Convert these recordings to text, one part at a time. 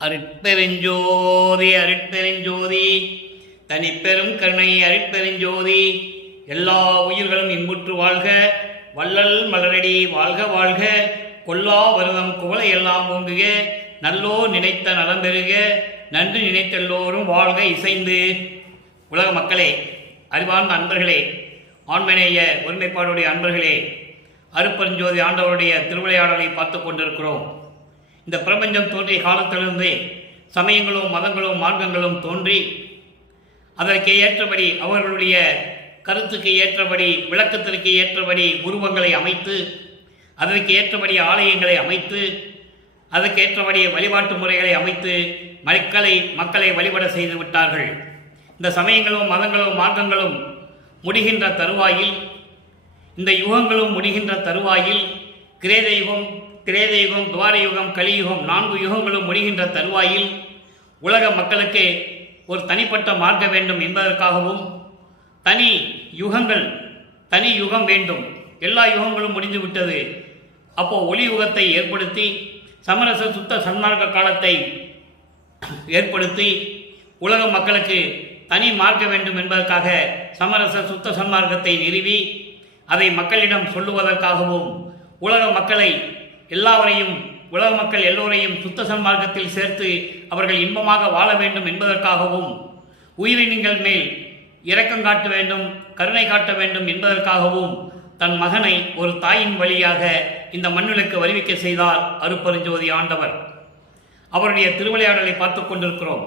அருட்பெருஞ்சோதி அருட்பெருஞ்சோதி தனிப்பெரும் கருணை அருட்பெருஞ்சோதி. எல்லா உயிர்களும் இன்புற்று வாழ்க, வள்ளல் மலரடி வாழ்க வாழ்க. கொல்லா வருதம் குவளை எல்லாம் ஓங்குக, நல்லோ நினைத்த நலம் பெறுக, நன்று நினைத்தெல்லோரும் வாழ்க இசைந்து. உலக மக்களே, அறிவார்ந்த அன்பர்களே, ஆண்மநேய ஒருமைப்பாடுடைய அன்பர்களே, அருட்பெருஞ்சோதி ஆண்டவருடைய திருவிளையாடலை பார்த்து கொண்டிருக்கிறோம். இந்த பிரபஞ்சம் தோன்றிய காலத்திலிருந்தே சமயங்களும் மதங்களும் மார்க்கங்களும் தோன்றி அதற்கு ஏற்றபடி அவர்களுடைய கருத்துக்கு ஏற்றபடி விளக்கத்திற்கு ஏற்றபடி உருவங்களை அமைத்து அதற்கு ஏற்றபடி ஆலயங்களை அமைத்து அதற்கு ஏற்றபடி வழிபாட்டு முறைகளை அமைத்து மக்களை வழிபட செய்து விட்டார்கள். இந்த சமயங்களும் மதங்களும் மார்க்கங்களும் முடிகின்ற தருவாயில், இந்த யுகங்களும் முடிகின்ற தருவாயில், கிரேத யுகம், துவார யுகம், கலியுகம், 4 யுகங்களும் முடிகின்ற தருவாயில் உலக மக்களுக்கு ஒரு தனிப்பட்ட மார்க்கம் வேண்டும் என்பதற்காகவும் தனி யுகம் வேண்டும். எல்லா யுகங்களும் முடிந்து விட்டது. அப்போ ஒளி யுகத்தை ஏற்படுத்தி சமரச சுத்த சன்மார்க்க காலத்தை ஏற்படுத்தி உலக மக்களுக்கு தனி மார்க்க வேண்டும் என்பதற்காக சமரச சுத்த சன்மார்க்கத்தை நிறுவி அதை மக்களிடம் சொல்லுவதற்காகவும் உலக மக்கள் எல்லோரையும் சுத்த சன்மார்க்கத்தில் சேர்த்து அவர்கள் இன்பமாக வாழ வேண்டும் என்பதற்காகவும் உயிரினங்கள் மேல் இரக்கம் காட்ட வேண்டும், கருணை காட்ட வேண்டும் என்பதற்காகவும் தன் மகனை ஒரு தாயின் வழியாக இந்த மண்ணுக்கு வருவிக்க செய்தார் அருட்பெருஞ்சோதி ஆண்டவர். அவருடைய திருவிளையாடலை பார்த்து கொண்டிருக்கிறோம்.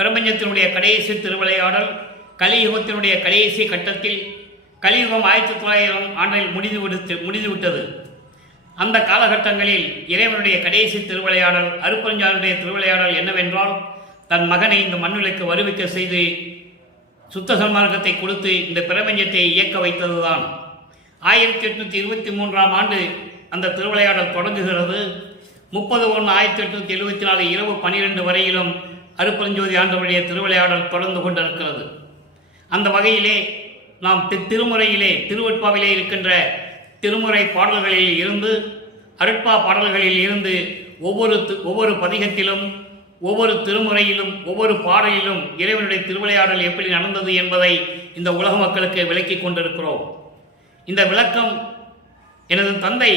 பிரபஞ்சத்தினுடைய கடைசி திருவிளையாடல் கலியுகத்தினுடைய கடைசி கட்டத்தில், கலியுகம் 1900 ஆண்டில் முடிந்துவிட்டது. அந்த காலகட்டங்களில் இறைவனுடைய கடைசி திருவிளையாடல், அருட்பெருஞ்சோதியுடைய திருவிளையாடல் என்னவென்றால், தன் மகனை இந்த மண்ணுக்கு வருவிக்க செய்து சுத்த சன்மார்க்கத்தை கொடுத்து இந்த பிரபஞ்சத்தை இயக்க வைத்ததுதான். 1823 ஆண்டு அந்த திருவிளையாடல் தொடங்குகிறது. 30/1/1874 இரவு 12 வரையிலும் அருட்பெருஞ்சோதி ஆண்டவருடைய திருவிளையாடல் தொடர்ந்து கொண்டிருக்கிறது. அந்த வகையிலே நாம் திருமுறையிலே, திருவெட்பாவிலே இருக்கின்ற திருமுறை பாடல்களில் இருந்து, அருட்பா பாடல்களில் இருந்து ஒவ்வொரு பதிகத்திலும், ஒவ்வொரு திருமுறையிலும், ஒவ்வொரு பாடலிலும் இறைவனுடைய திருவிளையாடல் எப்படி நடந்தது என்பதை இந்த உலக மக்களுக்கு விளக்கி கொண்டிருக்கிறோம். இந்த விளக்கம் எனது தந்தை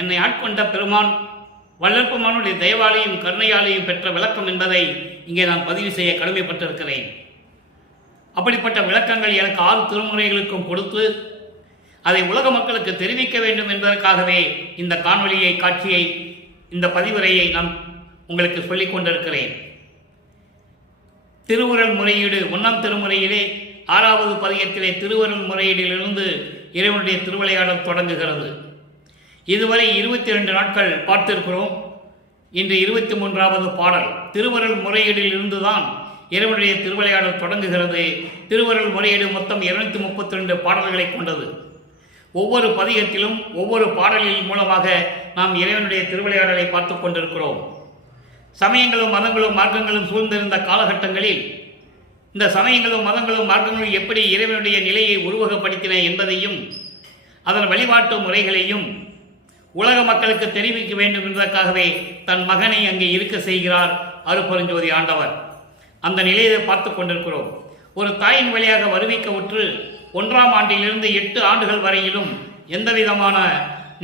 என்னை ஆட்கொண்ட பெருமான் வல்லற்பெருமானுடைய தயவாலையும் கருணையாலையும் பெற்ற விளக்கம் என்பதை இங்கே நான் பதிவு செய்ய கடமைப்பட்டிருக்கிறேன். அப்படிப்பட்ட விளக்கங்கள் எனக்கு 6 திருமுறைகளுக்கும் கொடுத்து அதை உலக மக்களுக்கு தெரிவிக்க வேண்டும் என்பதற்காகவே இந்த காட்சியை, இந்த பதிவுரையை நான் உங்களுக்கு சொல்லிக் கொண்டிருக்கிறேன். திருவுரல் முறையீடு 1ஆம் திருமுறையிலே 6வது பதிகத்திலே திருவுரல் முறையீடிலிருந்து இறைவனுடைய திருவிளையாடல் தொடங்குகிறது. இதுவரை 22 நாட்கள் பார்த்திருக்கிறோம். இன்று 23வது பாடல். திருவுரல் முறையீடில் இருந்துதான் இறைவனுடைய திருவிளையாடல் தொடங்குகிறது. திருவுரல் முறையீடு மொத்தம் 232 பாடல்களை கொண்டது. ஒவ்வொரு பதிகத்திலும் ஒவ்வொரு பாடலின் மூலமாக நாம் இறைவனுடைய திருவிளையாடலை பார்த்து கொண்டிருக்கிறோம். சமயங்களும் மதங்களும் மார்க்கங்களும் சூழ்ந்திருந்த காலகட்டங்களில் இந்த சமயங்களும் மதங்களும் மார்க்கங்களும் எப்படி இறைவனுடைய நிலையை உருவகப்படுத்தின என்பதையும் அதன் வழிபாட்டு முறைகளையும் உலக மக்களுக்கு தெரிவிக்க வேண்டும் என்பதற்காகவே தன் மகனை அங்கே இருக்க செய்கிறார் அருட்பெருஞ்சோதி ஆண்டவர். அந்த நிலையை பார்த்து கொண்டிருக்கிறோம். ஒரு தாயின் வழியாக வருவிக்க உற்று 1ஆம் ஆண்டிலிருந்து 8 ஆண்டுகள் வரையிலும் எந்த விதமான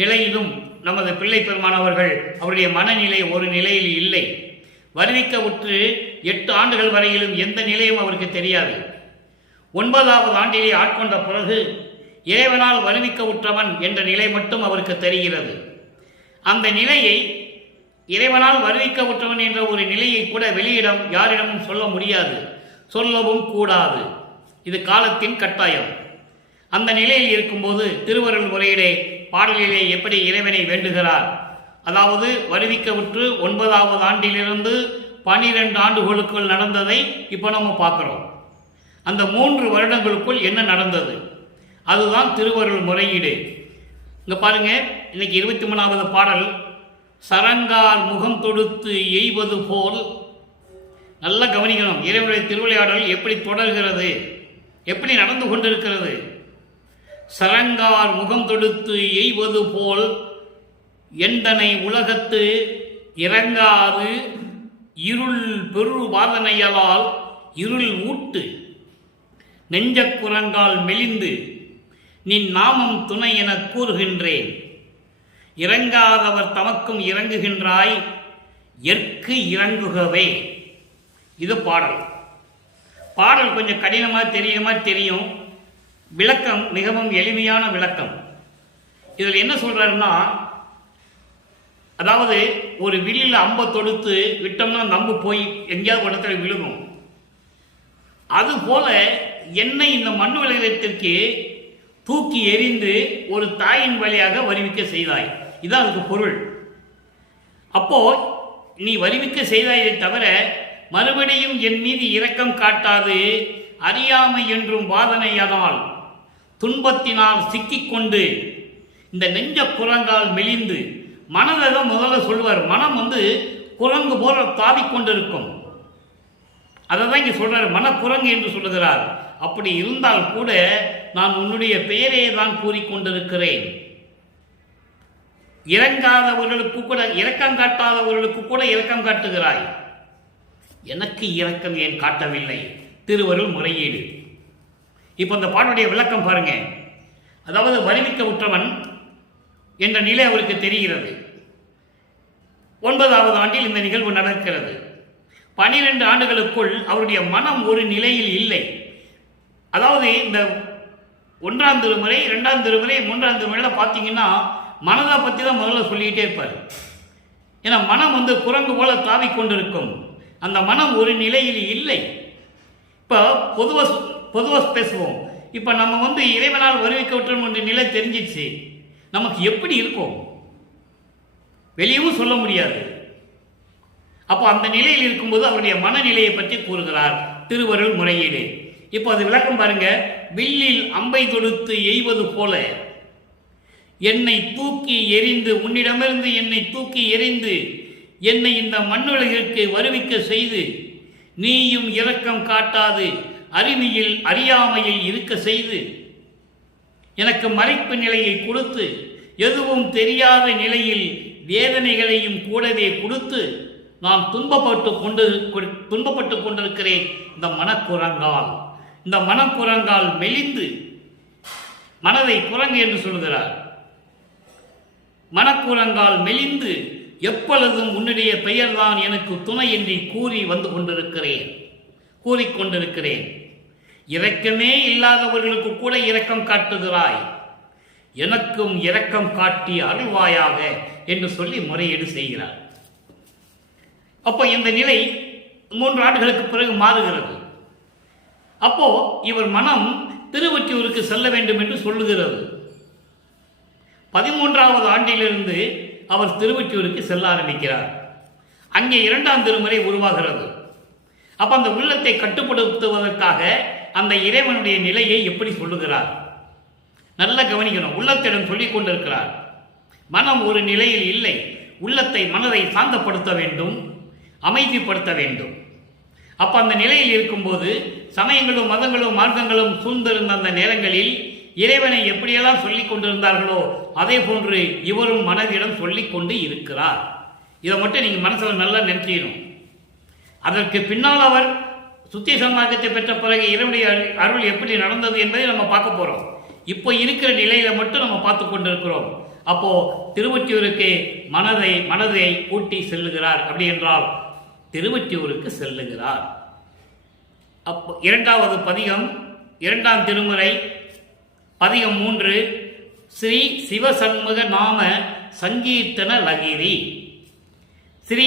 நிலையிலும் நமது பிள்ளை பெருமானவர்கள் அவருடைய மனநிலை ஒரு நிலையில் இல்லை. வருவிக்க உற்று 8 ஆண்டுகள் வரையிலும் எந்த நிலையும் அவருக்கு தெரியாது. 9வது ஆண்டிலே ஆட்கொண்ட பிறகு இறைவனால் வருவிக்க உற்றவன் என்ற நிலை மட்டும் அவருக்கு தெரிகிறது. அந்த நிலையை, இறைவனால் வருவிக்க உற்றவன் என்ற ஒரு நிலையை கூட வெளியிடம் யாரிடமும் சொல்ல முடியாது, சொல்லவும் கூடாது. இது காலத்தின் கட்டாயம். அந்த நிலையில் இருக்கும்போது திருவருள் முறையிலே பாடலிலே எப்படி இறைவனை வேண்டுகிறார், அதாவது வருவிக்க உற்று 9வது ஆண்டிலிருந்து 12 ஆண்டுகளுக்குள் நடந்ததை இப்போ நம்ம பார்க்குறோம். அந்த 3 வருடங்களுக்குள் என்ன நடந்தது, அதுதான் திருவருள் முறையீடு. இங்கே பாருங்க, இன்னைக்கு 23வது பாடல். சரங்கார் முகம் தொடுத்து எய்வது போல். நல்லா கவனிக்கணும், இறைவனுடைய திருவிளையாடல் எப்படி தொடர்கிறது, எப்படி நடந்து கொண்டிருக்கிறது. சரங்கார் முகம் தொடுத்து எய்வது போல் எந்தனை உலகத்து இறங்காது இருள் பெரு வாதனையலால் இருள் ஊட்டு நெஞ்சக் குரங்கால் மெலிந்து நின் நாமம் துணை எனக் கூறுகின்றேன். இறங்காதவர் தமக்கும் இறங்குகின்றாய் எற்கு இறங்குகவே. இது பாடல். பாடல் கொஞ்சம் கடினமாக தெரியும். விளக்கம் மிகவும் எளிமையான விளக்கம். இதில் என்ன சொல்றாருன்னா, அதாவது ஒரு வில்லில் அம்பை தொடுத்து விட்டோம்னா நம்பு போய் எங்கேயாவது ஒரு இடத்துல விழுகும். அதுபோல என்னை இந்த மண் உலகத்திற்கு தூக்கி எறிந்து ஒரு தாயின் வழியாக வருவிக்க செய்தாய். இதான் அதுக்கு பொருள். அப்போ நீ வருவிக்க செய்தாயை தவிர மறுபடியும் என் மீது இரக்கம் காட்டாது அறியாமை என்றும் வாதனையானால் துன்பத்தினால் சிக்கிக்கொண்டு இந்த நெஞ்ச குரங்கால் மெலிந்து, மனதை தான் முதல்ல சொல்லுவார். மனம் குரங்கு போல தாவிக்கொண்டிருக்கும். அதை தான் இங்கே சொல்றாரு, மனக்குரங்கு என்று சொல்லுகிறார். அப்படி இருந்தால் கூட நான் உன்னுடைய பெயரை தான் கூறிக்கொண்டிருக்கிறேன். இறங்காதவர்களுக்கு கூட இரக்கம் காட்டாதவர்களுக்கு கூட இரக்கம் காட்டுகிறாய், எனக்கு இரக்கம் ஏன் காட்டவில்லை? திருவருள் முறையீடு. இப்போ இந்த பாட்டுடைய விளக்கம் பாருங்க. அதாவது வருவிக்க உற்றவன் என்ற நிலை அவருக்கு தெரிகிறது. 9வது ஆண்டில் இந்த நிகழ்வு நடக்கிறது. 12 ஆண்டுகளுக்குள் அவருடைய மனம் ஒரு நிலையில் இல்லை. அதாவது இந்த 1ஆம் திருமுறை, 2ஆம் திருமுறை, 3ஆம் திருமுறையில் பார்த்தீங்கன்னா மனதை பற்றி தான் முதல்ல சொல்லிக்கிட்டே இருப்பார். ஏன்னா மனம் குரங்கு போல தாவிக்கொண்டிருக்கும். அந்த மனம் ஒரு நிலையில் இல்லை. இப்போ பொதுவாக பேசுவோம். இப்போ நம்ம இறைவனால் வருவிக்க விட்டோம் என்ற நிலை தெரிஞ்சிச்சு, நமக்கு எப்படி இருக்கும்? வெளியவும் சொல்ல முடியாது. அப்போ அந்த நிலையில் இருக்கும்போது அவருடைய மனநிலையை பற்றி கூறுகிறார் திருவருள் முறையீடு. இப்போ அது விளக்கம் பாருங்க. வில்லில் அம்பை தொடுத்து எய்வது போல என்னை தூக்கி எறிந்து, உன்னிடமிருந்து என்னை தூக்கி எறிந்து என்னை இந்த மண்ணுலகிற்கு வருவிக்க செய்து நீயும் இரக்கம் காட்டாது அறியாமையில் இருக்க செய்து எனக்கு மறைப்பு நிலையை கொடுத்து எதுவும் தெரியாத நிலையில் வேதனைகளையும் கூடவே கொடுத்து நான் துன்பப்பட்டு கொண்டிருக்கிறேன். இந்த மனக்குரங்கால் மெலிந்து, மனதை குரங்கு என்று சொல்கிறார். மனக்குரங்கால் மெலிந்து எப்பொழுதும் உன்னுடைய பெயர்தான் எனக்கு துணை என்று கூறிக்கொண்டிருக்கிறேன். இரக்கமே இல்லாதவர்களுக்கு கூட இரக்கம் காட்டுகிறாய், எனக்கும் இரக்கம் காட்டி அருள்வாயாக என்று சொல்லி முறையீடு செய்கிறார். அப்போ இந்த நிலை 3 ஆண்டுகளுக்கு பிறகு மாறுகிறது. அப்போ இவர் மனம் திருவொற்றியூருக்கு செல்ல வேண்டும் என்று சொல்லுகிறது. 13வது ஆண்டிலிருந்து அவர் திருவொற்றியூருக்கு செல்ல ஆரம்பிக்கிறார். அங்கே 2ஆம் திருமுறை உருவாகிறது. அப்ப அந்த உள்ளத்தை கட்டுப்படுத்துவதற்காக அந்த இறைவனுடைய நிலையை எப்படி சொல்லுகிறார்? நல்லா கவனிக்கணும். உள்ளத்திடம் சொல்லிக் கொண்டிருக்கிறார். மனம் ஒரு நிலையில் இல்லை. மனதை சாந்தப்படுத்த வேண்டும், அமைதிப்படுத்த வேண்டும். அப்ப அந்த நிலையில் இருக்கும்போது சமயங்களும் மதங்களும் மார்க்கங்களும் சூழ்ந்திருந்த அந்த நேரங்களில் இறைவனை எப்படியெல்லாம் சொல்லிக் கொண்டிருந்தார்களோ அதே போன்று இவரும் மனதிடம் சொல்லிக் கொண்டு இருக்கிறார். இதை மட்டும் நீங்க மனசுல நல்லா நினைக்கணும். அதற்கு பின்னால் அவர் சுத்தி சன்மார்க்கத்தை பெற்ற பிறகு இறைவனுடைய அருள் எப்படி நடந்தது என்பதை நம்ம பார்க்க போறோம். இப்போ இருக்கிற நிலையில மட்டும் நம்ம பார்த்து கொண்டிருக்கிறோம். அப்போ திருவொற்றியூருக்கு மனதை கூட்டி செல்லுகிறார். அப்படி என்றால் திருவொற்றியூருக்கு செல்லுகிறார். அப்போ 2வது பதிகம், 2ஆம் திருமுறை, பதிகம் 3, ஸ்ரீ சிவசண்முக நாம சங்கீர்த்தன லகிரி. ஸ்ரீ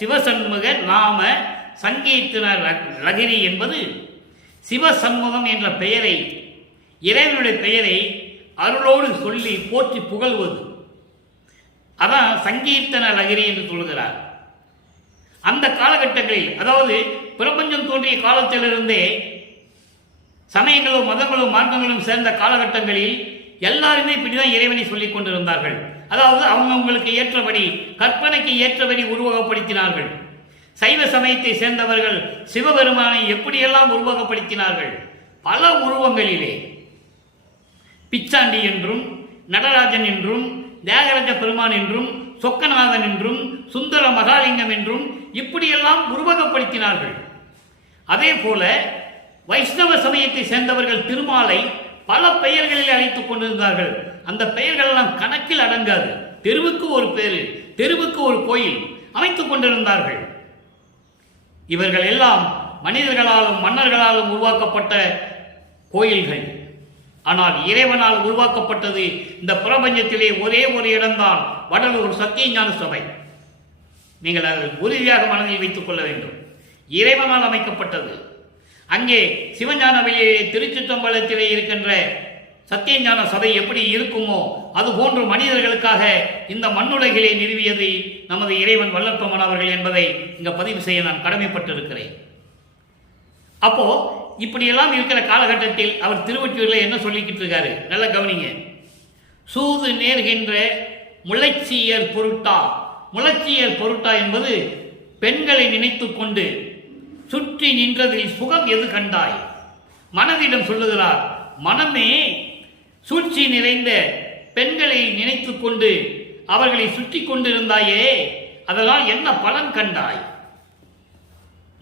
சிவசண்முக நாம சங்கீர்த்தன லகிரி என்பது சிவசண்முகம் என்ற பெயரை, இறைவனுடைய பெயரை அருளோடு சொல்லி போற்றி புகழ்வது. அதான் சங்கீர்த்தன லகிரி என்று சொல்கிறார். அந்த காலகட்டங்களில், அதாவது பிரபஞ்சம் தோன்றிய காலத்திலிருந்தே சமயங்களும் மதங்களும் மார்க்கங்களும் சேர்ந்த காலகட்டங்களில் எல்லாருமே இப்படிதான் இறைவனை சொல்லிக் கொண்டிருந்தார்கள். அதாவது அவங்களுக்கு ஏற்றபடி, கற்பனைக்கு ஏற்றபடி உருவகப்படுத்தினார்கள். சைவ சமயத்தை சேர்ந்தவர்கள் சிவபெருமானை எப்படியெல்லாம் உருவகப்படுத்தினார்கள்? பல உருவங்களிலே பிச்சாண்டி என்றும், நடராஜன் என்றும், தியாகராஜ பெருமான் என்றும், சொக்கநாதன் என்றும், சுந்தர மகாலிங்கம் என்றும் இப்படியெல்லாம் உருவகப்படுத்தினார்கள். அதே போல வைஷ்ணவ சமயத்தை சேர்ந்தவர்கள் திருமாலை பல பெயர்களில் அழைத்துக் கொண்டிருந்தார்கள். அந்த பெயர்கள் எல்லாம் கணக்கில் அடங்காது. தெருவுக்கு ஒரு பேரு, தெருவுக்கு ஒரு கோயில் அமைத்துக் கொண்டிருந்தார்கள். இவர்கள் எல்லாம் மனிதர்களாலும் மன்னர்களாலும் உருவாக்கப்பட்ட கோயில்கள். ஆனால் இறைவனால் உருவாக்கப்பட்டது இந்த பிரபஞ்சத்திலே ஒரே ஒரு இடம்தான், வடலூர் சத்தியஞான சபை. நீங்கள் அதை உறுதியாக மனதில் வைத்துக் கொள்ள வேண்டும். இறைவனால் அமைக்கப்பட்டது. அங்கே சிவஞான வெளியே திருச்சிற்றம்பலத்திலே இருக்கின்ற சத்தியஞான சபை எப்படி இருக்குமோ அது போன்று மனிதர்களுக்காக இந்த மண்ணுலகிலே நிறுவியது நமது இறைவன் வல்லற்பமன் அவர்கள் என்பதை இங்கே பதிவு செய்ய நான் கடமைப்பட்டிருக்கிறேன். அப்போ இப்படியெல்லாம் இருக்கிற காலகட்டத்தில் அவர் திருவொற்றியூரில் என்ன சொல்லிக்கிட்டு இருக்காரு, நல்லா கவனிங்க. சூது நேர்கின்ற முளைச்சியர் பொருட்டா. முளைச்சியர் பொருட்டா என்பது பெண்களை நினைத்து கொண்டு சுற்றி நின்றதில் சுகம் எது கண்டாய். மனதிடம் சொல்லுகிறார், மனமே சூழ்ச்சி நிறைந்த பெண்களை நினைத்து கொண்டு அவர்களை சுற்றி கொண்டிருந்தாயே, அதனால் என்ன பலன் கண்டாய்.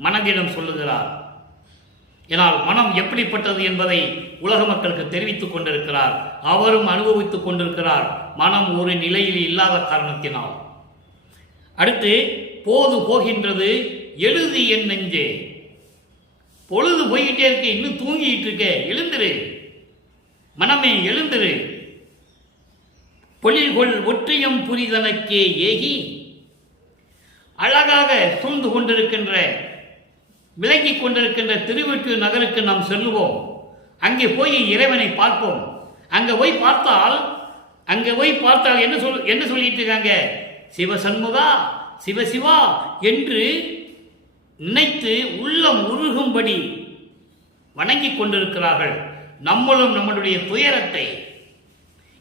மனதிடம் சொல்லுகிறார். ஏனால் மனம் எப்படிப்பட்டது என்பதை உலக மக்களுக்கு தெரிவித்துக் கொண்டிருக்கிறார். அவரும் அனுபவித்துக் கொண்டிருக்கிறார், மனம் ஒரு நிலையில் இல்லாத காரணத்தினால். அடுத்து, போது போகின்றது எழுது என் நெஞ்சே. பொழுது போய்கிட்டே இருக்க, இன்னும் தூங்கிட்டு இருக்க, எழுந்திரு மனமே, எழுந்திரு. பொழில்கொள் ஒற்றியம் புரிதனக்கே ஏகி. அழகாக சூழ்ந்து கொண்டிருக்கின்ற விளங்கிக் கொண்டிருக்கின்ற திருவொற்றியூர் நகருக்கு நாம் செல்லுவோம். அங்கே போய் இறைவனை பார்ப்போம். அங்கே போய் பார்த்தால் என்ன சொல்லிட்டு இருக்காங்க, சிவசண்முகா சிவசிவா என்று நினைத்து உள்ளம் உருகும்படி வணங்கிக் கொண்டிருக்கிறார்கள். நம்மளும் நம்மளுடைய துயரத்தை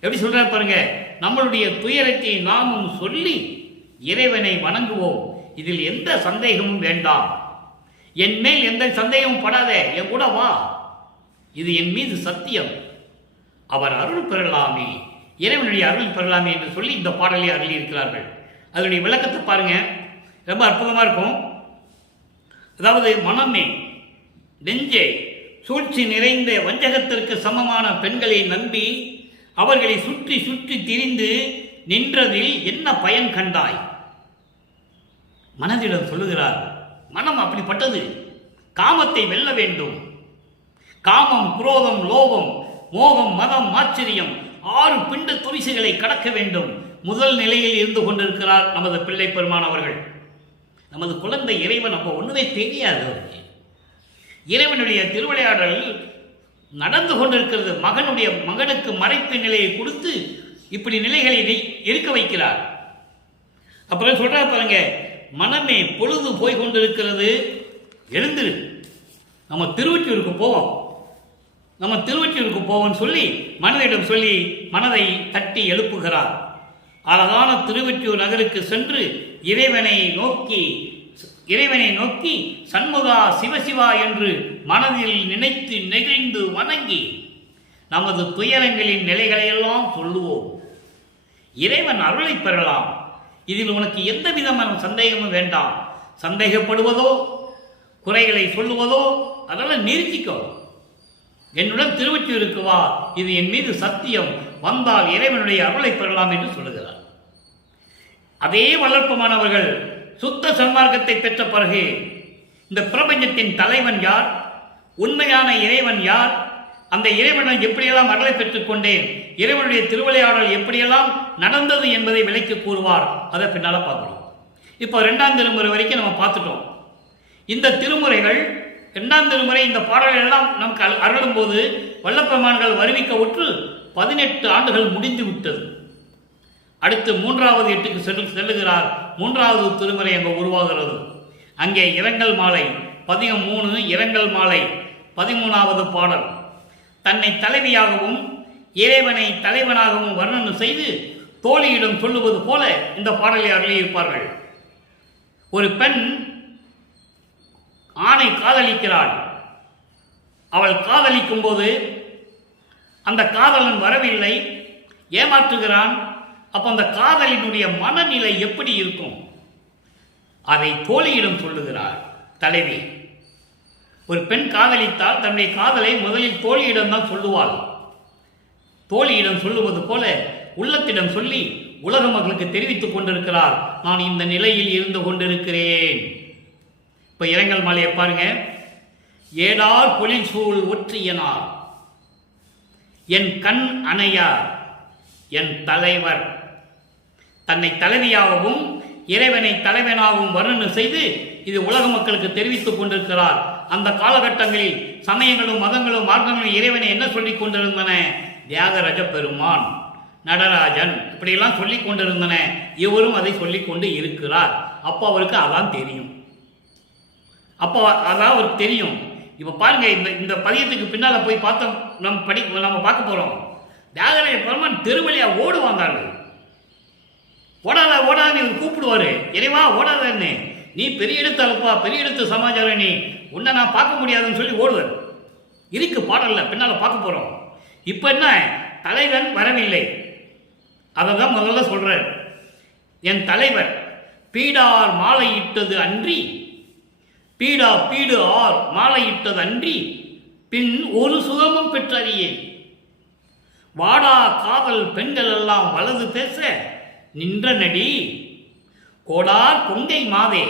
எப்படி சொல்ற பாருங்க, நம்மளுடைய துயரத்தை நாமும் சொல்லி இறைவனை வணங்குவோம். இதில் எந்த சந்தேகமும் வேண்டாம். என் மேல் எந்த சந்தேகமும் படாத, என் கூட வா, இது என் மீது சத்தியம், அவர் அருள் பெறலாமே, இறைவனுடைய அருள் பெறலாமே என்று சொல்லி இந்த பாடலை அருளி இருக்கிறார்கள். அதனுடைய விளக்கத்தை பாருங்க, ரொம்ப அற்புதமா இருக்கும். அதாவது, மனமே நெஞ்சே சூழ்ச்சி நிறைந்த வஞ்சகத்திற்கு சமமான பெண்களை நம்பி அவர்களை சுற்றி சுற்றி திரிந்து நின்றதில் என்ன பயன் கண்டாய். மனதிடம் சொல்லுகிறார், மனம் அப்படிப்பட்டது, காமத்தை வெல்ல வேண்டும். காமம், குரோதம், லோபம், மோகம், மதம், ஆச்சரியம் 6 பிண்ட துரிசுகளை கடக்க வேண்டும். முதல் நிலையில் இருந்து கொண்டிருக்கிறார் நமது பிள்ளை பெருமான் அவர்கள். நமது குழந்தை இறைவன் அப்போ ஒன்றுமே தெரியாது. அவருக்கு இறைவனுடைய திருவிளையாடல் நடந்து கொண்டிருக்கிறது. மகனுக்கு மறைப்பு நிலையை கொடுத்து இப்படி நிலைகளை இருக்க வைக்கிறார். அப்புறம் சொல்றா பாருங்க, மனமே பொழுது போய் கொண்டிருக்கிறது, எழுந்திரு, நம்ம திருவொற்றியூருக்கு போவோம் சொல்லி மனதிடம் சொல்லி மனதை தட்டி எழுப்புகிறார். அழகான திருவொற்றியூர் நகருக்கு சென்று இறைவனை நோக்கி சண்முகா சிவசிவா என்று மனதில் நினைத்து நெகிழ்ந்து வணங்கி நமது துயரங்களின் நிலைகளையெல்லாம் சொல்லுவோம். இறைவன் அருளை பெறலாம். இதில் உனக்கு எந்த விதமான சந்தேகமும் வேண்டாம். சந்தேகப்படுவதோ குறைகளை சொல்லுவதோ அதெல்லாம் நிறுத்திக்கோ. என்னுடன் திருவொற்றியூருக்கு வா, இது என் மீது சத்தியம், வந்தால் இறைவனுடைய அருளை பெறலாம் என்று சொல்லுகிறார். அதே வல்லற்பமானவர்கள் சுத்த சன்மார்க்கத்தை பெற்ற பிறகு இந்த பிரபஞ்சத்தின் தலைவன் யார், உண்மையான இறைவன் யார், அந்த இறைவனை எப்படியெல்லாம் அருளை பெற்றுக் கொண்டேன், இறைவனுடைய திருவிளையாடல் எப்படியெல்லாம் நடந்தது என்பதை விளக்கி கூறுவார். அதை பின்னால பார்க்கணும். இப்போ 2ஆம் திருமுறை வரைக்கும் நம்ம பார்த்துட்டோம். இந்த திருமுறைகள் 2ஆம் திருமுறை இந்த பாடல்கள் எல்லாம் நமக்கு அருளும் போது வல்லப்பெருமான்கள் வருவிக்க உற்று 18 ஆண்டுகள் முடிந்து விட்டது. அடுத்து 3வது எட்டுக்கு செல்லுகிறார். 3வது திருமுறை அங்கே உருவாகிறது. அங்கே இரங்கல் மாலை பதிகம் 3, இரங்கல் மாலை 13வது பாடல். தன்னை தலைவியாகவும் இறைவனை தலைவனாகவும் வர்ணனை செய்து தோழியிடம் சொல்லுவது போல இந்த பாடலை அருளியிருப்பார்கள். ஒரு பெண் ஆணை காதலிக்கிறாள். அவள் காதலிக்கும் போது அந்த காதலன் வரவில்லை, ஏமாற்றுகிறான். அப்போ அந்த காதலினுடைய மனநிலை எப்படி இருக்கும்? அதை தோழியிடம் சொல்லுகிறார் தலைவி. ஒரு பெண் காதலித்தால் தன்னுடைய காதலை முதலில் தோழியிடம் தான் சொல்லுவாள். தோழியிடம் சொல்லுவது போல உள்ளத்திடம் சொல்லி உலக மக்களுக்கு தெரிவித்துக் கொண்டிருக்கிறார், நான் இந்த நிலையில் இருந்து கொண்டிருக்கிறேன். இப்ப இரங்கல் மாலையை பாருங்க. ஏடார் பொழில் சூழ் ஒற்றியனார் என் கண் அணையார் என் தலைவர். தன்னை தலைவியாகவும் இறைவனை தலைவனாகவும் வர்ணனை செய்து இது உலக மக்களுக்கு தெரிவித்துக் கொண்டிருக்கிறார். அந்த காலகட்டங்களில் சமயங்களும் மதங்களும் மார்க்கங்களும் இறைவனை என்ன சொல்லிக் கொண்டிருந்தன? தியாகராஜ பெருமான், நடராஜன், இப்படியெல்லாம் சொல்லிக் கொண்டிருந்தன. இவரும் அதை சொல்லிக் கொண்டு இருக்கிறார். அப்போ அவருக்கு அதான் தெரியும். அப்போ அதான் அவருக்கு தெரியும். இப்போ பாருங்க, இந்த பதியத்துக்கு பின்னால் போய் பார்த்தோம், நம்ம பார்க்க போகிறோம். தியாகராஜ பெருமான் தெருவழியா ஓடுவாங்க. ஓடாத ஓடாத கூப்பிடுவாரு, இறைவா ஓடாதன்னு, நீ பெரிய இடத்து அழுப்பா, பெரிய இடத்து சமாச்சாரம், நீ உன்னை நான் பார்க்க முடியாதுன்னு சொல்லி ஓடுவார். இருக்கு பாடல்ல, பின்னால் பார்க்க போகிறோம். இப்போ என்ன, தலைவன் வரவில்லை, அதை தான் முதல்ல சொல்றார். என் தலைவர் பீடார் மாலையிட்டது அன்றி, பீடு ஆர் மாலையிட்டது அன்றி பின் ஒரு சுகமும் பெற்றறியேன். வாடா காதல் பெண்கள் எல்லாம் வலது பேச நின்ற நடி, கோடார் கொங்கை மாதே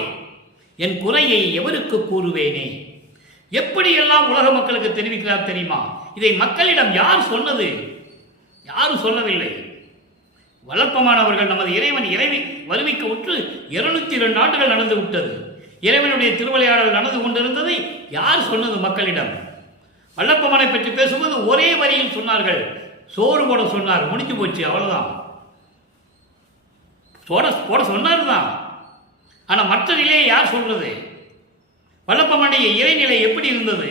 என் குறையை எவருக்கு கூறுவேனே. எப்படியெல்லாம் உலக மக்களுக்கு தெரிவிக்கிறார் தெரியுமா? இதை மக்களிடம் யார் சொன்னது? யாரும் சொல்லவில்லை. வளர்ப்பமானவர்கள் நமது இறைவி வருவிக்க உற்று 202 ஆண்டுகள் நடந்து விட்டது. இறைவனுடைய திருவிளையாடல் நடந்து கொண்டிருந்ததை யார் சொன்னது மக்களிடம்? வல்லப்பமனை பற்றி பேசும்போது ஒரே வரியில் சொன்னார்கள், சோறு போட சொன்னார், முடிஞ்சு போச்சு, அவ்வளவுதான். போட சொன்னார் தான். ஆனால் மற்ற நிலையை யார் சொல்றது? வல்லப்பமனுடைய இறைநிலை எப்படி இருந்தது?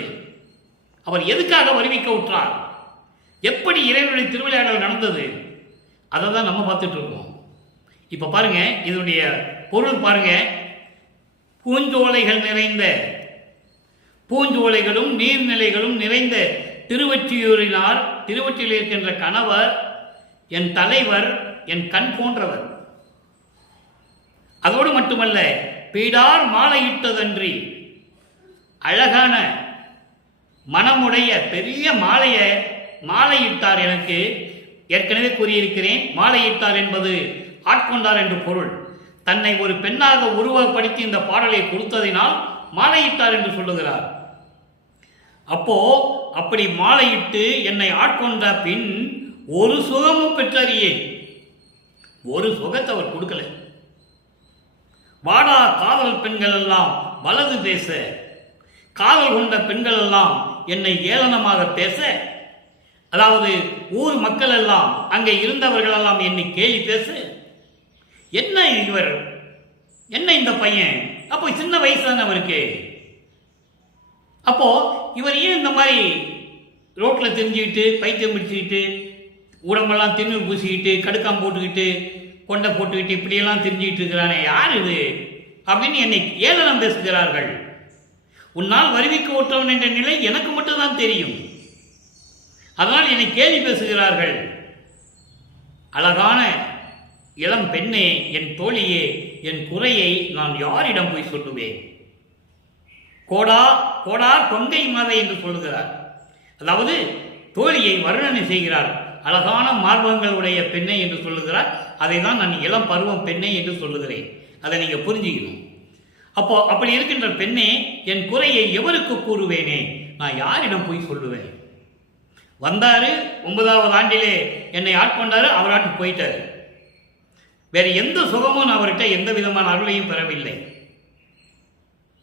அவர் எதுக்காக வருவிக்க உற்றார்? எப்படி இறைவனுடைய திருவிளையாடல் நடந்தது? அதை தான் நம்ம பார்த்துட்டு இருக்கோம். இப்ப பாருங்க, இதனுடைய பொருள் பாருங்க. பூஞ்சோலைகள் நிறைந்த, பூஞ்சோலைகளும் நீர்நிலைகளும் நிறைந்த திருவொற்றியூரினார், திருவொற்றியில் இருக்கின்ற கணவர் என் தலைவர், என் கண் போன்றவர். அதோடு மட்டுமல்ல, பீடார் மாலையிட்டதன்றி, அழகான மனமுடைய பெரிய மாலையிட்டார். எனக்கு ஏற்கனவே கூறியிருக்கிறேன், மாலையிட்டார் என்பது ஆட்கொண்டார் என்று பொருள். தன்னை ஒரு பெண்ணாக உருவப்படுத்தி இந்த பாடலை கொடுத்ததினால் மாலையிட்டார் என்று சொல்லுகிறார். அப்படி மாலையிட்டு என்னை ஆட்கொண்ட பின் ஒரு சுகமும் பெற்றறியேன். ஒரு சுகத்தை அவர் கொடுக்கல. வாடா காதல் பெண்கள் எல்லாம் வலது பேச, காதல் கொண்ட பெண்கள் எல்லாம் என்னை ஏளனமாக பேச, அதாவது ஊர் மக்கள் எல்லாம், அங்கே இருந்தவர்கள் எல்லாம் என்னை கேலி பேச, என்ன இவர், என்ன இந்த பையன், அப்போ சின்ன வயசு தானே அவருக்கு, அப்போ இவர் ஏன் இந்த மாதிரி ரோட்டில் தெரிஞ்சுக்கிட்டு பைத்தியம் பிடிச்சிக்கிட்டு உடம்பெல்லாம் திண்ணூர் பூசிக்கிட்டு கடுக்காம் போட்டுக்கிட்டு கொண்டை போட்டுக்கிட்டு இப்படியெல்லாம் தெரிஞ்சுக்கிட்டு இருக்கிறானே, யார் இது அப்படின்னு என்னை ஏளனம் பேசுகிறார்கள். உன்னால் வருவிக்க ஒற்றவன் என்ற நிலை எனக்கு மட்டும்தான் தெரியும், அதனால் என்னை கேலி பேசுகிறார்கள். அழகான இளம் பெண்ணே, என் தோழியே, என் குறையை நான் யாரிடம் போய் சொல்லுவேன்? கோடா கொங்கை மாதை என்று சொல்லுகிறார். அதாவது தோழியை வர்ணனை செய்கிறார். அழகான மார்பங்களுடைய பெண்ணை என்று சொல்லுகிறார். அதை தான் நான் இளம் பருவம் பெண்ணை என்று சொல்லுகிறேன். அதை நீங்க புரிஞ்சுக்கணும். அப்படி இருக்கின்ற பெண்ணே, என் குறையை எவருக்கு கூறுவேனே? நான் யாரிடம் போய் சொல்லுவேன்? வந்தாரு, 9வது ஆண்டிலே என்னை ஆட்கொண்டாரு, அவராட்டு போயிட்டாரு. வேறு எந்த சுகமும் நான் அவர்கிட்ட எந்த விதமான அருளையும் பெறவில்லை.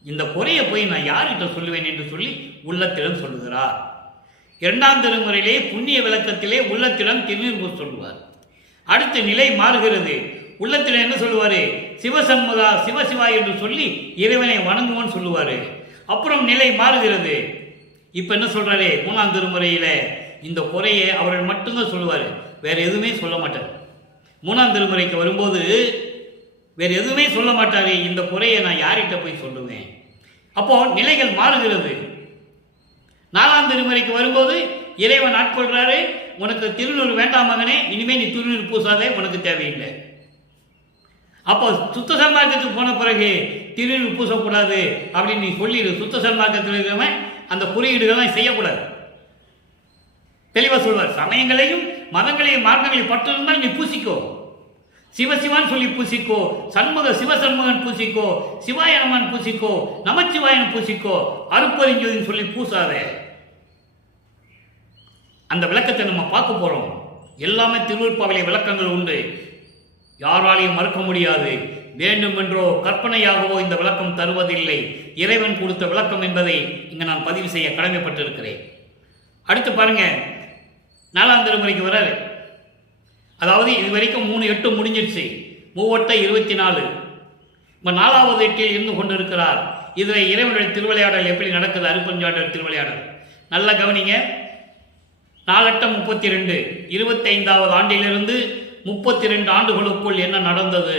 இந்த குறையை போய் நான் யார்கிட்ட சொல்லுவேன் என்று சொல்லி உள்ளத்திடம் சொல்லுகிறார். 2ஆம் திருமுறையிலே புண்ணிய விளக்கத்திலே உள்ளத்திடம் திருநீர் சொல்லுவார். அடுத்த நிலை மாறுகிறது. உள்ளத்தில் என்ன சொல்லுவாரு? சிவசண்முகா சிவசிவா என்று சொல்லி இறைவனை வணங்குவோன்னு சொல்லுவாரு. அப்புறம் நிலை மாறுகிறது. இப்ப என்ன சொல்றாரு? 3ஆம் திருமுறையில இந்த குறையை அவர்கள் மட்டும்தான் சொல்லுவாரு, வேற எதுவுமே சொல்ல மாட்டார். 3ஆம் திருமுறைக்கு வரும்போது வேற எதுவுமே சொல்ல மாட்டாரு. இந்த குறையை நான் யார்கிட்ட போய் சொல்லுவேன்? அப்போ நிலைகள் மாறுகிறது. 4ஆம் திருமுறைக்கு வரும்போது இறைவன் ஆட்கொள்றாரு. உனக்கு திருநூறு வேண்டாம் மகனே, இனிமே நீ திருநூறு பூசாதே, உனக்கு தேவையில்லை. அப்போ சுத்த சமாஜத்துக்கு போன பிறகு திருநீர் பூசக்கூடாது அப்படின்னு நீ சொல்லிடு. சுத்த சன்மார்க்கத்தில் இருக்கிறவன் அந்த குறியீடுகள்லாம் செய்யக்கூடாது. தெளிவாக சொல்வார். சமயங்களையும் மதங்களையும் மார்க்கங்களையும் பற்று இருந்தால் நீ பூசிக்கோ. சிவசிவான் சொல்லி பூசிக்கோ, சிவசண்முகன் பூசிக்கோ, சிவாயனமான் பூசிக்கோ, நமச்சிவாயன் பூசிக்கோ, அருப்பறிஞ்சோதின்னு சொல்லி பூசாதே. அந்த விளக்கத்தை நம்ம பார்க்க போறோம். எல்லாமே திருவருட்பாவிலே விளக்கங்கள் உண்டு, யாராலையும் மறுக்க முடியாது. வேண்டுமென்றோ கற்பனையாகவோ இந்த விளக்கம் தருவதில்லை. இறைவன் கொடுத்த விளக்கம் என்பதை இங்கு நான் பதிவு செய்ய கடமைப்பட்டிருக்கிறேன். அடுத்து பாருங்க, 4ஆம் திருமுறைக்கு வராரு. அதாவது இது வரைக்கும் 3 8 முடிஞ்சிடுச்சு. 3 24. இப்போ 4வது 8 இருந்து கொண்டிருக்கிறார். இதில் இறைவனுடைய திருவிளையாடல் எப்படி நடக்குது? அருப்பஞ்சாண்டர் திருவிளையாடல் நல்லா கவனிங்க. 4 32 25வது ஆண்டிலிருந்து 32 ஆண்டுகளுக்குள் என்ன நடந்தது?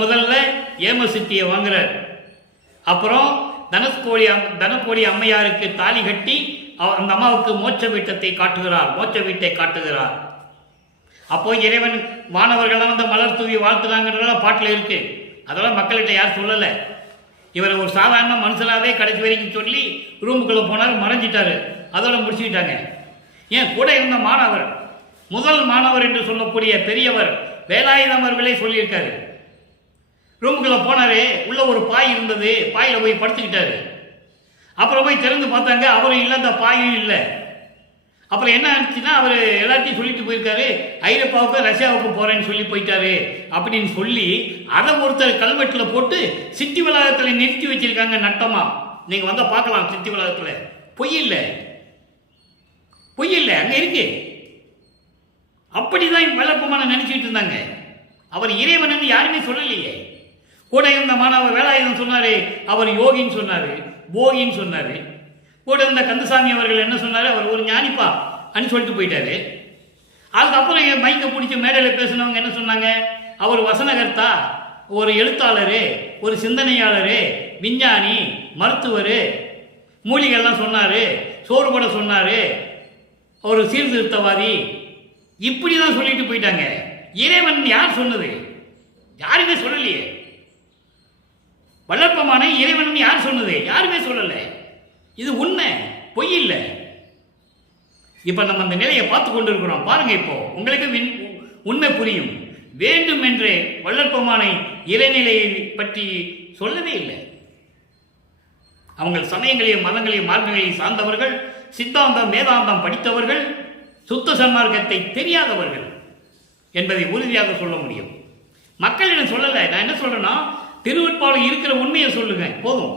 முதல்ல ஏமசித்தியை வாங்குறார். அப்புறம் தனக்கோடி அம்மையாருக்கு தாலி கட்டி அந்த அம்மாவுக்கு மோட்ச வீட்டை காட்டுகிறார். அப்போ இறைவன் மாணவர்கள்லாம் வந்து மலர் தூவி வாழ்த்துறாங்கிறதெல்லாம் பாட்டில் இருக்கு. அதெல்லாம் மக்கள்கிட்ட யார் சொல்லலை. இவர் ஒரு சாதாரண மனுஷனாவே கடைசி வரைக்கும் சொல்லி ரூமுக்குள்ளே போனார், மறைஞ்சிட்டாரு. அதோட முடிச்சுக்கிட்டாங்க. ஏன் கூட இருந்த மாணவர், முதல் மாணவர் என்று சொல்லக்கூடிய பெரியவர் வேலாயுதம் அவர்களே சொல்லியிருக்காரு. ரூமுக்குள்ளே போனாரு, உள்ள ஒரு பாய் இருந்தது, பாயில் போய் படுத்துக்கிட்டாரு. அப்புறம் போய் திறந்து பார்த்தாங்க, அவரும் இல்லை, அந்த பாயும் இல்லை. அப்புறம் என்ன ஆச்சுன்னா, அவர் எல்லாத்தையும் சொல்லிட்டு போயிருக்காரு, ஐரோப்பாவுக்கு ரஷ்யாவுக்கு போறேன்னு சொல்லி போயிட்டாரு அப்படின்னு சொல்லி அதை ஒருத்தர் கல்வெட்டில் போட்டு சித்தி வளாகத்தில் நிறுத்தி வச்சிருக்காங்க நட்டமா. நீங்க வந்தால் பார்க்கலாம். சித்தி வளாகத்தில் பொய் இல்லை, அங்க இருக்கு. அப்படிதான் வளர்ப்பமான நினைச்சிட்டு இருந்தாங்க. அவர் இறைவன் யாருமே சொல்லலையே. கூட இருந்த மாணவர் வேலாயுதம் சொன்னாரு, அவர் யோகின்னு சொன்னாரு, போகின்னு சொன்னாரு. கூட இருந்த கந்தசாமி அவர்கள் என்ன சொன்னாரு, அவர் ஒரு ஞானிப்பா அப்படின்னு சொல்லிட்டு போயிட்டாரு. அதுக்கப்புறம் மைக்க பிடிச்சி மேடையில் பேசினவங்க என்ன சொன்னாங்க, அவர் வசனகர்த்தா, ஒரு எழுத்தாளர், ஒரு சிந்தனையாளர், விஞ்ஞானி, மருத்துவர், மூலிகைலாம் சொன்னாரு, சோறு போட சொன்னாரு, ஒரு சீர்திருத்தவாதி, இப்படிதான் சொல்லிட்டு போயிட்டாங்க. இறைவன் யார் சொன்னது? யாருமே சொல்லலையே. வளர்ப்பமான இறைவன் யார் சொன்னது? யாருமே சொல்லல. இது உண்மை, பொய் இல்லை. இப்ப நம்ம அந்த நிலையை பார்த்து கொண்டிருக்கிறோம். பாருங்க, இப்போ உங்களுக்கு உண்மை புரியும். வேண்டும் என்று வளர்ப்பமானை இறைநிலையை பற்றி சொல்லவே இல்லை. அவங்க சமயங்களையும் மதங்களையும் மார்க்கங்களையும் சார்ந்தவர்கள், சித்தாந்தம் வேதாந்தம் படித்தவர்கள், சுத்த சன்மார்க்கத்தை தெரியாதவர்கள் என்பதை உறுதியாக சொல்ல முடியும். மக்களிடம் சொல்லலை. நான் என்ன சொல்றேன்னா, திருவருட்பாவில் இருக்கிற உண்மையை சொல்லுங்க போதும்.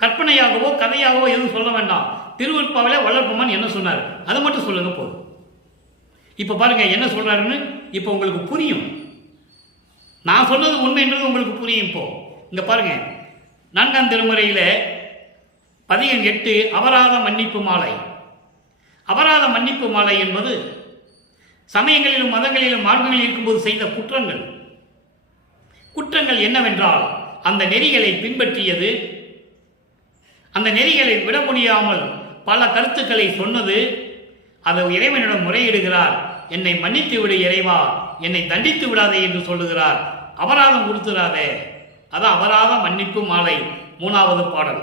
கற்பனையாகவோ கதையாகவோ எதுவும் சொல்ல வேண்டாம். திருவருட்பாவில வளர்ப்பமான் என்ன சொன்னார் அதை மட்டும் சொல்லுங்க போதும். இப்ப பாருங்க என்ன சொல்றாருன்னு இப்ப உங்களுக்கு புரியும். நான் சொன்னது உண்மைன்றது உங்களுக்கு புரியும். இப்போ இங்க பாருங்க, 4ஆம் திருமுறையில பதிகம் 8 அபராத மன்னிப்பு மாலை. அபராத மன்னிப்பு மாலை என்பது சமயங்களிலும் மதங்களிலும் மார்க்கங்களில் இருக்கும்போது செய்த குற்றங்கள் என்னவென்றால், அந்த நெறிகளை பின்பற்றியது, அந்த நெறிகளை விட முடியாமல் பல கருத்துக்களை சொன்னது. அதை இறைவனிடம் முறையிடுகிறார். என்னை மன்னித்து விடு இறைவா, என்னை தண்டித்து விடாதே என்று சொல்லுகிறார். அபராதம் கொடுத்துடாதே. அதான் அபராத மன்னிப்பு மாலை 3வது பாடல்.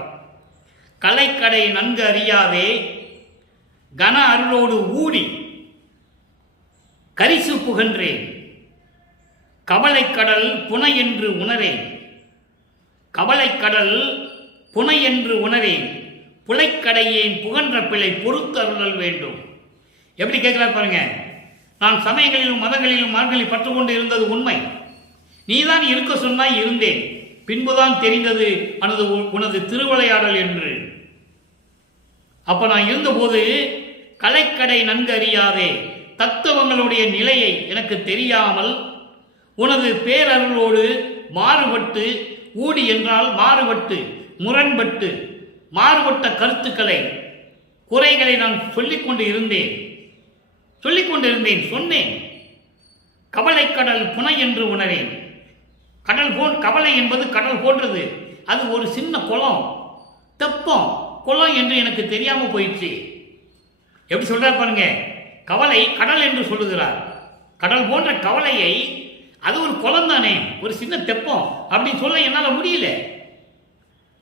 கலைக்கடை நன்கு அறியாதே கன அருளோடு ஊடி கரிசு புகன்றேன், கவலைக்கடல் புனை என்று உணரேன். கவலைக்கடல் புனை என்று உணரேன், புலைக்கடையேன் புகன்ற பிழை பொறுத்து அருளல் வேண்டும். எப்படி கேட்கலாம் பாருங்க. நான் சமயங்களிலும் மதங்களிலும் மார்களில் பற்று கொண்டு இருந்தது உண்மை. நீதான் இருக்க சொன்னாய், இருந்தேன். பின்புதான் தெரிந்தது உனது திருவிளையாடல் என்று. அப்ப நான் இருந்தபோது கலைக்கடை நன்கு அறியாதே, தத்துவங்களுடைய நிலையை எனக்கு தெரியாமல் உனது பேரருளோடு மாறுபட்டு, ஊடி என்றால் மாறுபட்டு, முரண்பட்டு, மாறுபட்ட கருத்துக்களை, குறைகளை நான் சொல்லிக்கொண்டு இருந்தேன். சொன்னேன். கவலைக்கடல் புனை என்று உணரேன். கவலை என்பது கடல் போன்றது. அது ஒரு சின்ன குளம், தெப்பம், குளம் என்று எனக்கு தெரியாம போயிடுச்சு. எப்படி சொல்றார் பாருங்க. கவலை கடல் என்று சொல்லுகிறார். கடல் போன்ற கவலையை அது ஒரு குளம் தானே, ஒரு சின்ன தெப்பம் அப்படின்னு சொல்ல என்னால் முடியல.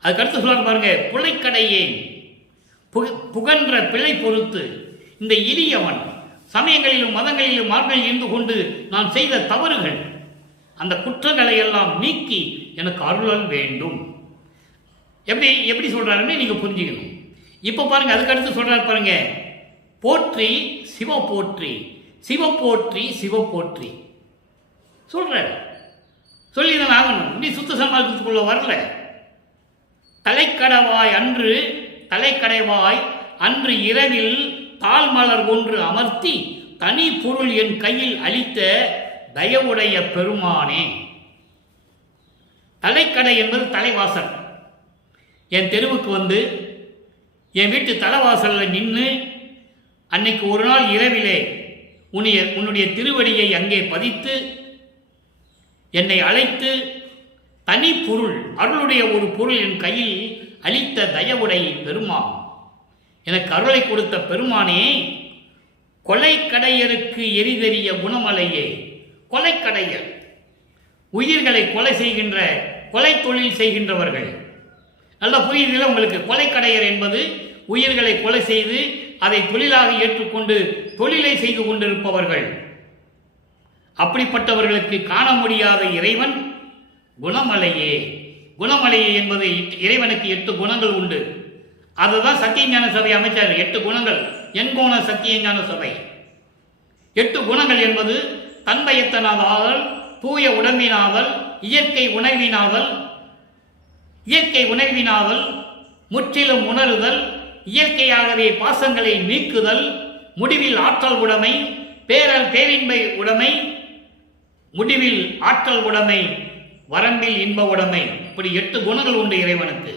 அதுக்கடுத்து சொல்ல பாருங்க, புழைக்கடையேன் புகன்ற பிழை பொறுத்து இந்த இனியவன் சமயங்களிலும் மதங்களிலும் மார்களில் இருந்து கொண்டு நான் செய்த தவறுகள் அந்த குற்றங்களை எல்லாம் நீக்கி எனக்கு அருளல் வேண்டும். எப்படி சொல்றாருன்னு நீங்க புரிஞ்சுக்கணும். இப்ப பாருங்க, அதுக்கடுத்து சொல்றாரு பாருங்க, போற்றி சிவ போற்றி, சிவ போற்றி, சிவ போற்றி சொல்ற. சொல்லிதான் ஆகணும். நீ சுத்த சன்மார்க்கத்துக்குள்ள வரல. தலைக்கடைவாய் அன்று இரவில் தாழ்மலர் ஒன்று அமர்த்தி தனி பொருள் என் கையில் அளித்த தயவுடைய பெருமானே. தலைக்கடை என்பது தலைவாசல். என் தெருவுக்கு வந்து என் வீட்டு தலைவாசலில் நின்று அன்னைக்கு ஒரு நாள் இரவிலே உன்னுடைய திருவடியை அங்கே பதித்து என்னை அழைத்து தனி பொருள், அருளுடைய ஒரு பொருள் என் கையில் அளித்த தயவுடைய பெருமான், எனக்கு அருளை கொடுத்த பெருமானே. கொலைக்கடையருக்கு எரிதெறிய குணமலையே. கொலைக்கடையர் உயிர்களை கொலை செய்கின்ற, கொலை தொழில் செய்கின்றவர்கள். நல்லா புரியுதில்லை உங்களுக்கு? கொலைக்கடையர் என்பது உயிர்களை கொலை செய்து அதை தொழிலாக ஏற்றுக்கொண்டு தொழிலை செய்து கொண்டிருப்பவர்கள். அப்படிப்பட்டவர்களுக்கு காண முடியாத இறைவன் குணமலையே. குணமலையே என்பது இறைவனுக்கு 8 குணங்கள் உண்டு. அதுதான் சத்தியஞான சபை அமைச்சார். 8 குணங்கள், எண்கோண சத்தியஞான சபை. 8 குணங்கள் என்பது தன்மையத்தனாதல், தூய உடம்பினாதல், இயற்கை உணர்வினாதல், முற்றிலும் உணருதல், இயற்கையாகவே பாசங்களை நீக்குதல், முடிவில் ஆற்றல் உடைமை, பேரின்பை உடைமை, முடிவில் ஆற்றல் உடைமை, வரம்பில் இன்ப உடைமை. இப்படி 8 குணங்கள் உண்டு இறைவனுக்கு.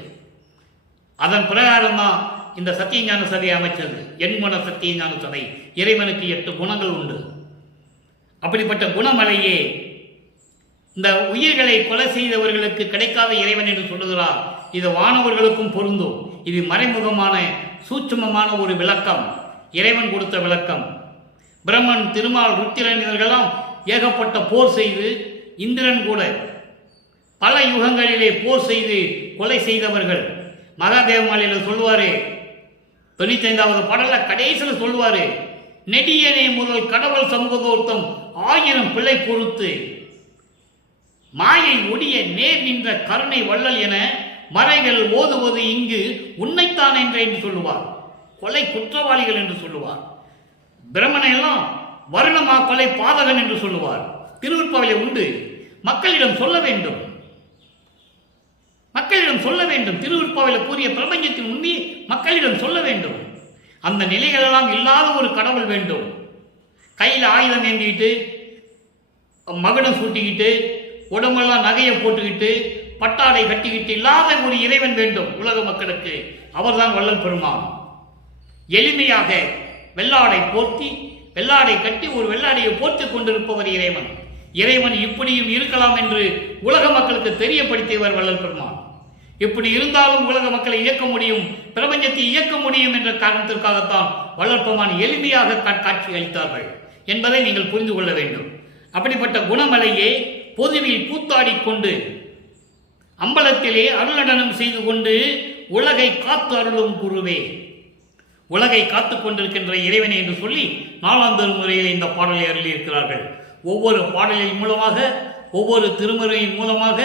அதன் பிரகாரம் தான் இந்த சத்தியஞான சபையை அமைச்சது. எண்குண சத்தியஞான சபை. இறைவனுக்கு 8 குணங்கள் உண்டு. அப்படிப்பட்ட குணமலையே இந்த உயிர்களை கொலை செய்தவர்களுக்கு கிடைக்காத இறைவன் என்று சொல்லுகிறார். இது வானவர்களுக்கும் பொருந்தும். இது மறைமுகமான சூட்சுமமான ஒரு விளக்கம், இறைவன் கொடுத்த விளக்கம். பிரம்மன், திருமால், ருத்திரன் இவர்களெல்லாம் ஏகப்பட்ட போர் செய்து, இந்திரன் கூட பல யுகங்களிலே போர் செய்து கொலை செய்தவர்கள். மகாதேவமாலையில் சொல்லுவாரு, 95வது பாடல கடைசியில் சொல்லுவாரு, நெடியனே முதல் கடவுள் சமூகத்தோர்த்தம் 1000 பிள்ளை பொறுத்து மாயை ஒடிய நேர் நின்ற கருணை வள்ளல் என மறைகள் ஓதுவது இங்கு உன்னைத்தான் என்று சொல்லுவார். கொலை குற்றவாளிகள் என்று சொல்லுவார். பிரம்மனை எல்லாம் வருணமா கொலை பாதகன் என்று சொல்லுவார். திருவுற்பாவிலே உண்டு. மக்களிடம் சொல்ல வேண்டும், திருவுற்பாவில கூறிய பிரபஞ்சத்தின் உண்மையை மக்களிடம் சொல்ல வேண்டும். அந்த நிலைகளெல்லாம் இல்லாத ஒரு கடவுள் வேண்டும். கையில் ஆயுதம் ஏந்திக்கிட்டு, மகுடம் சூட்டிக்கிட்டு, உடம்பெல்லாம் நகையை போட்டுக்கிட்டு, பட்டாடை கட்டிக்கிட்டு இல்லாத ஒரு இறைவன் வேண்டும் உலக மக்களுக்கு. அவர்தான் வள்ளல் பெருமான். எளிமையாக வெள்ளாடை போர்த்தி, வெள்ளாடை கட்டி ஒரு வெள்ளாடையை போர்த்தி கொண்டிருப்பவர் இறைவன். இறைவன் இப்படியும் இருக்கலாம் என்று உலக மக்களுக்கு தெரியப்படுத்தியவர் வள்ளல் பெருமான். இப்படி இருந்தாலும் உலக மக்களை இயக்க முடியும், பிரபஞ்சத்தை இயக்க முடியும் என்ற காரணத்திற்காகத்தான் வள்ளல் பெருமான் எளிமையாக காட்சி அளித்தார்கள் என்பதை நீங்கள் புரிந்து கொள்ள வேண்டும். அப்படிப்பட்ட குணமலையே பொதுவில் கூத்தாடி கொண்டு அம்பலத்திலே அருளடனம் செய்து கொண்டு உலகை காத்து அருளும் குருவே, உலகை காத்து கொண்டிருக்கின்ற இறைவனை என்று சொல்லி 4ஆம் திருமுறையில் இந்த பாடலை அருளியிருக்கிறார்கள். ஒவ்வொரு பாடலின் மூலமாக, ஒவ்வொரு திருமுறையின் மூலமாக,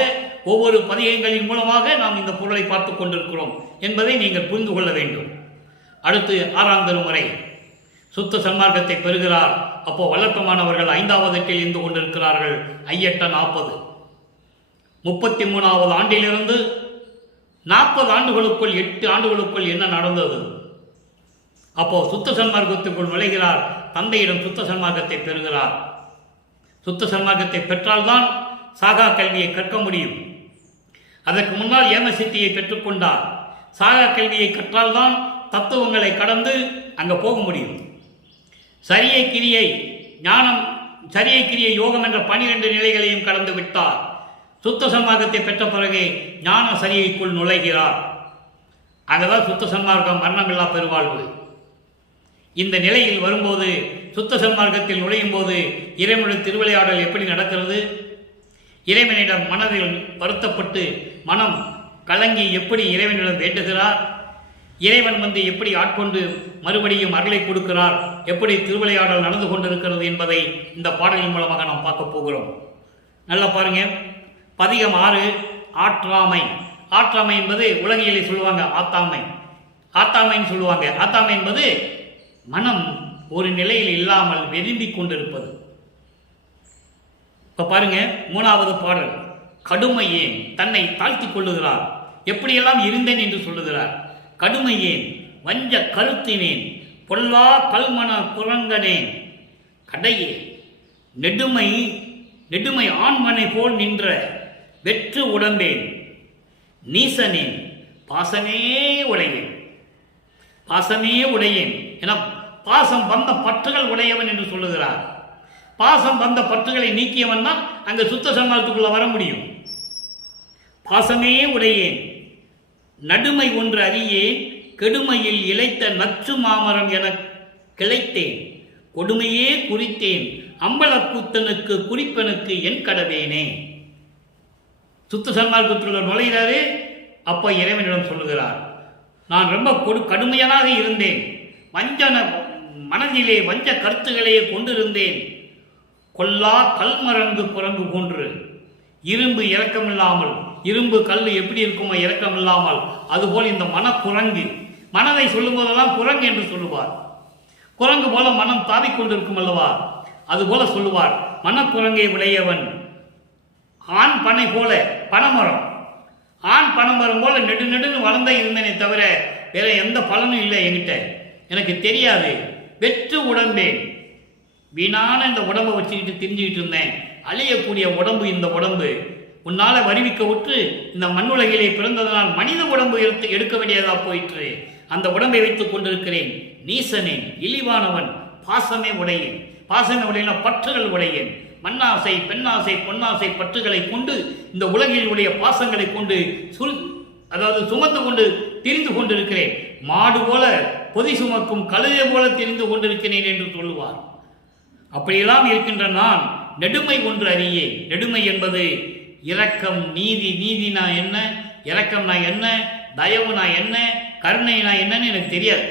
ஒவ்வொரு பதிகங்களின் மூலமாக நாம் இந்த பொருளை பார்த்து கொண்டிருக்கிறோம் என்பதை நீங்கள் புரிந்து கொள்ள வேண்டும். அடுத்து 6ஆம் திருமுறை சுத்த சன்மார்க்கத்தை பெறுகிறார். அப்போ வல்லற்பமானவர்கள் 5வது எட்டில் இருந்து கொண்டிருக்கிறார்கள். ஐயட்ட 40 33வது ஆண்டிலிருந்து 40 ஆண்டுகளுக்குள் 8 ஆண்டுகளுக்குள் என்ன நடந்தது? அப்போ சுத்த சன்மார்க்கத்திற்குள் நுழைகிறார். தந்தையிடம் சுத்த சன்மார்க்கத்தை பெறுகிறார். சுத்த சன்மார்க்கத்தை பெற்றால்தான் சாகா கல்வியை கற்க முடியும். அதற்கு முன்னால் ஏமசித்தியை பெற்றுக்கொண்டார். சாகா கல்வியை கற்றால்தான் தத்துவங்களை கடந்து அங்கே போக முடியும். சரியை கிரியை ஞானம், சரியை கிரியை யோகம் என்ற 12 நிலைகளையும் கடந்து விட்டார். சுத்த சன்மார்க்கத்தை பெற்ற பிறகு ஞான சரியைக்குள் நுழைகிறார். அங்கதான் சுத்த சன்மார்க்கம் மரணமில்லா பெருவாழ்வு. இந்த நிலையில் வரும்போது, சுத்த சன்மார்க்கத்தில் நுழையும் போது இறைவனுடைய திருவிளையாடல் எப்படி நடக்கிறது, இறைவனிடம் மனதில் வருத்தப்பட்டு மனம் கலங்கி எப்படி இறைவனிடம் வேண்டுகிறார், இறைவன் எப்படி ஆட்கொண்டு மறுபடியும் அருளை கொடுக்கிறார், எப்படி திருவிளையாடல் நடந்து கொண்டிருக்கிறது என்பதை இந்த பாடலின் மூலமாக நாம் பார்க்க போகிறோம். நல்லா பாருங்க. பதிகம் 6 ஆற்றாமை. ஆற்றாமை என்பது உலகியலை சொல்லுவாங்க ஆத்தாமை, ஆத்தாமைன்னு சொல்லுவாங்க. ஆத்தாமை என்பது மனம் ஒரு நிலையில் இல்லாமல் வெதும்பிக் கொண்டிருப்பது. இப்ப பாருங்க 3வது பாடல். கடுமையேன் தன்னை தாழ்த்தி கொள்ளுகிறார், எப்படியெல்லாம் இருந்தேன் என்று சொல்லுகிறார். கடுமையேன் வஞ்ச கருத்தினேன் பொல்லா கல்மன குரங்கனேன் கடையே நெடுமை நெடுமை ஆண்மனை போல் நின்ற வெற்று உடம்பேன் நீசனேன் பாசமே உடையேன். பாசமே உடையேன் என பாசம் வந்த பற்றுகள் உடையவன் என்று சொல்லுகிறார். பாசம் வந்த பற்றுகளை நீக்கியவன் தான் அங்க சுத்த சன்மார்க்கத்துக்குள்ள வர முடியும். பாசமே உடையேன் நடுமை ஒன்று அறியேன் கெடுமையில் இழைத்த நச்சு மாமரம் என கிளைத்தேன் கொடுமையே குறித்தேன் அம்பலக்கூத்தனுக்கு குறிப்பனுக்கு என் கடவேனே. சுத்த சன்மார்க்கத்துக்குள்ள நுழைகிறாரு. அப்ப இறைவனிடம் சொல்லுகிறார், நான் ரொம்ப கடுமையனாக இருந்தேன், வஞ்சன மனதிலே வஞ்ச கருத்துக்களையே கொண்டிருந்தேன், கொல்லா கல்மரங்கு குரங்கு போன்று இரும்பு இரக்கமில்லாமல், இரும்பு கல் எப்படி இருக்குமோ இரக்கம் இல்லாமல், அதுபோல் இந்த மனக்குரங்கு, மனதை சொல்லும் போதெல்லாம் குரங்கு என்று சொல்லுவார். குரங்கு போல மனம் தாவிக்கொண்டிருக்கும் அல்லவா, அதுபோல சொல்லுவார். மனக்குரங்கை உடையவன் ஆண் பனை போல பனைமரம், ஆண் பனைமரம் போல நெடுன்னு வளர்ந்தே இருந்தேனே தவிர வேற எந்த பலனும் இல்லை என்கிட்ட, எனக்கு தெரியாது. வெற்று உடம்பேன், வீணான இந்த உடம்பை வச்சுக்கிட்டு திரிஞ்சுக்கிட்டு இருந்தேன். அழியக்கூடிய உடம்பு இந்த உடம்பு, உன்னால வருவிக்க விட்டு இந்த மண்ணுலகிலே பிறந்ததனால் மனித உடம்பு எடுக்க வேண்டியதா போயிற்று. அந்த உடம்பை வைத்துக் கொண்டிருக்கிறேன். நீசனேன், இழிவானவன், பாசமே உடையேன். பாசமே உடையன பற்றுகள் உடையேன். மண்ணாசை, பெண்ணாசை, பொன்னாசை பற்றுகளை கொண்டு இந்த உலகில் உடைய பாசங்களை கொண்டு சுமந்து கொண்டு திரிந்து கொண்டிருக்கிறேன். மாடு போல பொதி சுமக்கும் கழுதை போல திரிந்து கொண்டிருக்கிறேன் என்று சொல்லுவார். அப்படியெல்லாம் இருக்கின்ற நான் நெடுமை ஒன்று அறியே. நெடுமை என்பது இரக்கம், நீதி. நீதினா என்ன, இரக்கம்னா என்ன, தயவுனா என்ன, கருணைனா என்னன்னு எனக்கு தெரியாது.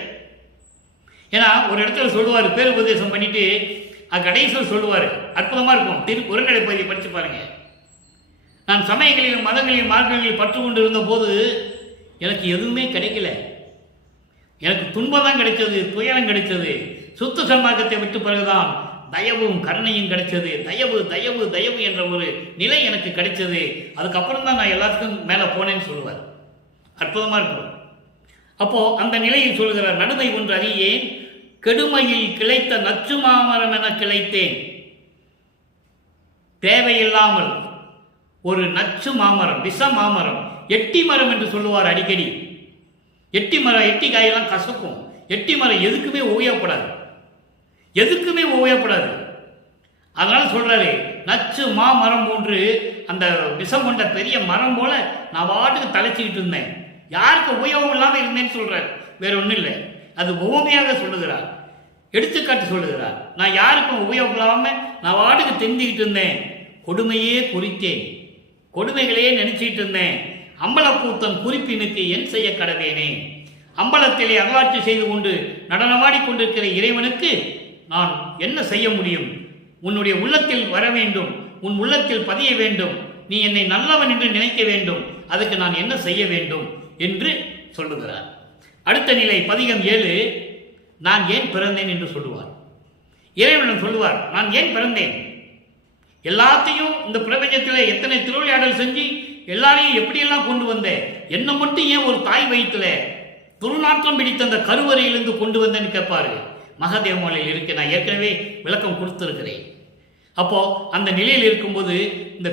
ஏன்னா ஒரு இடத்துல சொல்லுவார், பேருபதேசம் பண்ணிட்டு கடைசியில் சொல்லுவார், அற்புதமா இருக்கும். உரைநடை பகுதியை படிச்சு பாருங்க. நான் சமயங்களிலும் மதங்களிலும் மார்க்கங்களில் பற்று கொண்டு இருந்த போது எனக்கு எதுவுமே கிடைக்கல. எனக்கு துன்பம் தான் கிடைச்சது, துயரம் கிடைச்சது. சுத்த சன்மார்க்கத்தை விட்டு பிறகுதான் தயவும் கருணையும் கிடைச்சது. தயவு தயவு தயவு என்ற ஒரு நிலை எனக்கு கிடைச்சது. அதுக்கப்புறம் தான் நான் எல்லாத்துக்கும் மேலே போனேன்னு சொல்லுவார். அற்புதமா இருக்கும். அப்போ அந்த நிலையில் சொல்லுகிறார், நடுமை ஒன்று அறியேன் கெடுமையில் கிளைத்த நச்சு மாமரம் என கிளைத்தேன். தேவையில்லாமல் ஒரு நச்சு மாமரம், விஷ மாமரம், எட்டி மரம் என்று சொல்லுவார் அடிக்கடி. எட்டி மரம், எட்டி காயெல்லாம் கசக்கும். எட்டி மரம் எதுக்குமே உபயோகப்படாது, எதுக்குமே உபயோகப்படாது. அதனால சொல்றாரு, நச்சு மாமரம் போன்று அந்த விஷம் கொண்ட பெரிய மரம் போல நான் பாட்டுக்கு தலைச்சிக்கிட்டு இருந்தேன், யாருக்கு உபயோகம் இல்லாமல் இருந்தேன்னு சொல்றாரு. வேற ஒன்றும் இல்லை, அது உவமையாக சொல்லுகிறார், எடுத்துக்காட்டு சொல்லுகிறார். நான் யாருக்கும் உபயோகம் இல்லாமல் நான் பாட்டுக்கு தெரிஞ்சுக்கிட்டு இருந்தேன், கொடுமையே குறித்தேன், கொடுமைகளையே நினைச்சிட்டு இருந்தேன். அம்பலக்கூத்தன் குறிப்பினுக்கு என் செய்ய கடவேனே. அம்பலத்திலே அகலாட்சி செய்து கொண்டு நடனமாடி கொண்டிருக்கிற இறைவனுக்கு நான் என்ன செய்ய முடியும்? உன்னுடைய உள்ளத்தில் வர வேண்டும், உன் உள்ளத்தில் பதிய வேண்டும், நீ என்னை நல்லவன் என்று நினைக்க வேண்டும், அதுக்கு நான் என்ன செய்ய வேண்டும் என்று சொல்லுகிறார். அடுத்த நிலை பதிகம் 7, நான் ஏன் பிறந்தேன் என்று சொல்லுவார். இறைவனிடம் சொல்லுவார், நான் ஏன் பிறந்தேன்? எல்லாத்தையும் இந்த பிரபஞ்சத்தில் எத்தனை திருவிளையாடல் செஞ்சு எல்லாரையும் எப்படியெல்லாம் கொண்டு வந்தேன், என்ன மட்டும் ஏன் ஒரு தாய் வயிற்றுல துர்நாற்றம் பிடித்த அந்த கருவறையிலிருந்து கொண்டு வந்தேன்னு கேட்பாரு. மகாதேவ மலையில் இருக்கு, நான் ஏற்கனவே விளக்கம் கொடுத்திருக்கிறேன். அப்போ அந்த நிலையில் இருக்கும்போது இந்த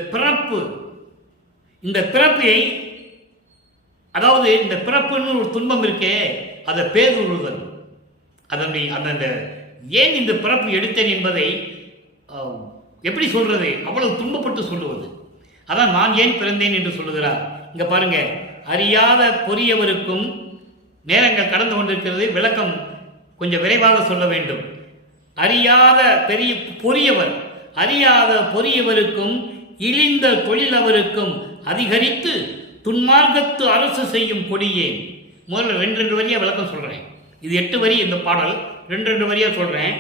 பிறப்பை, அதாவது இந்த பிறப்புன்னு ஒரு துன்பம் இருக்கே, அதை பேதுருதல், அதனுடைய அந்த ஏன் இந்த பிறப்பு எடுத்தேன் என்பதை எப்படி சொல்றது, அவ்வளவு துன்பப்பட்டு சொல்லுவது. அதான் நான் ஏன் பிறந்தேன் என்று சொல்லுகிறார். இங்க பாருங்க, அறியாத பொரியவருக்கும், நேரங்கள் கடந்து கொண்டிருக்கிறது, விளக்கம் கொஞ்சம் விரைவாக சொல்ல வேண்டும். அறியாத பொரியவர், அறியாத பொரியவருக்கும் இழிந்த தொழில் அவருக்கும் அதிகரித்து துன்மார்க்கத்து அரசு செய்யும் கொடியே. முதல்ல 2 வரியா விளக்கம் சொல்றேன். இது 8 வரி இந்த பாடல், 2 வரியா சொல்றேன்.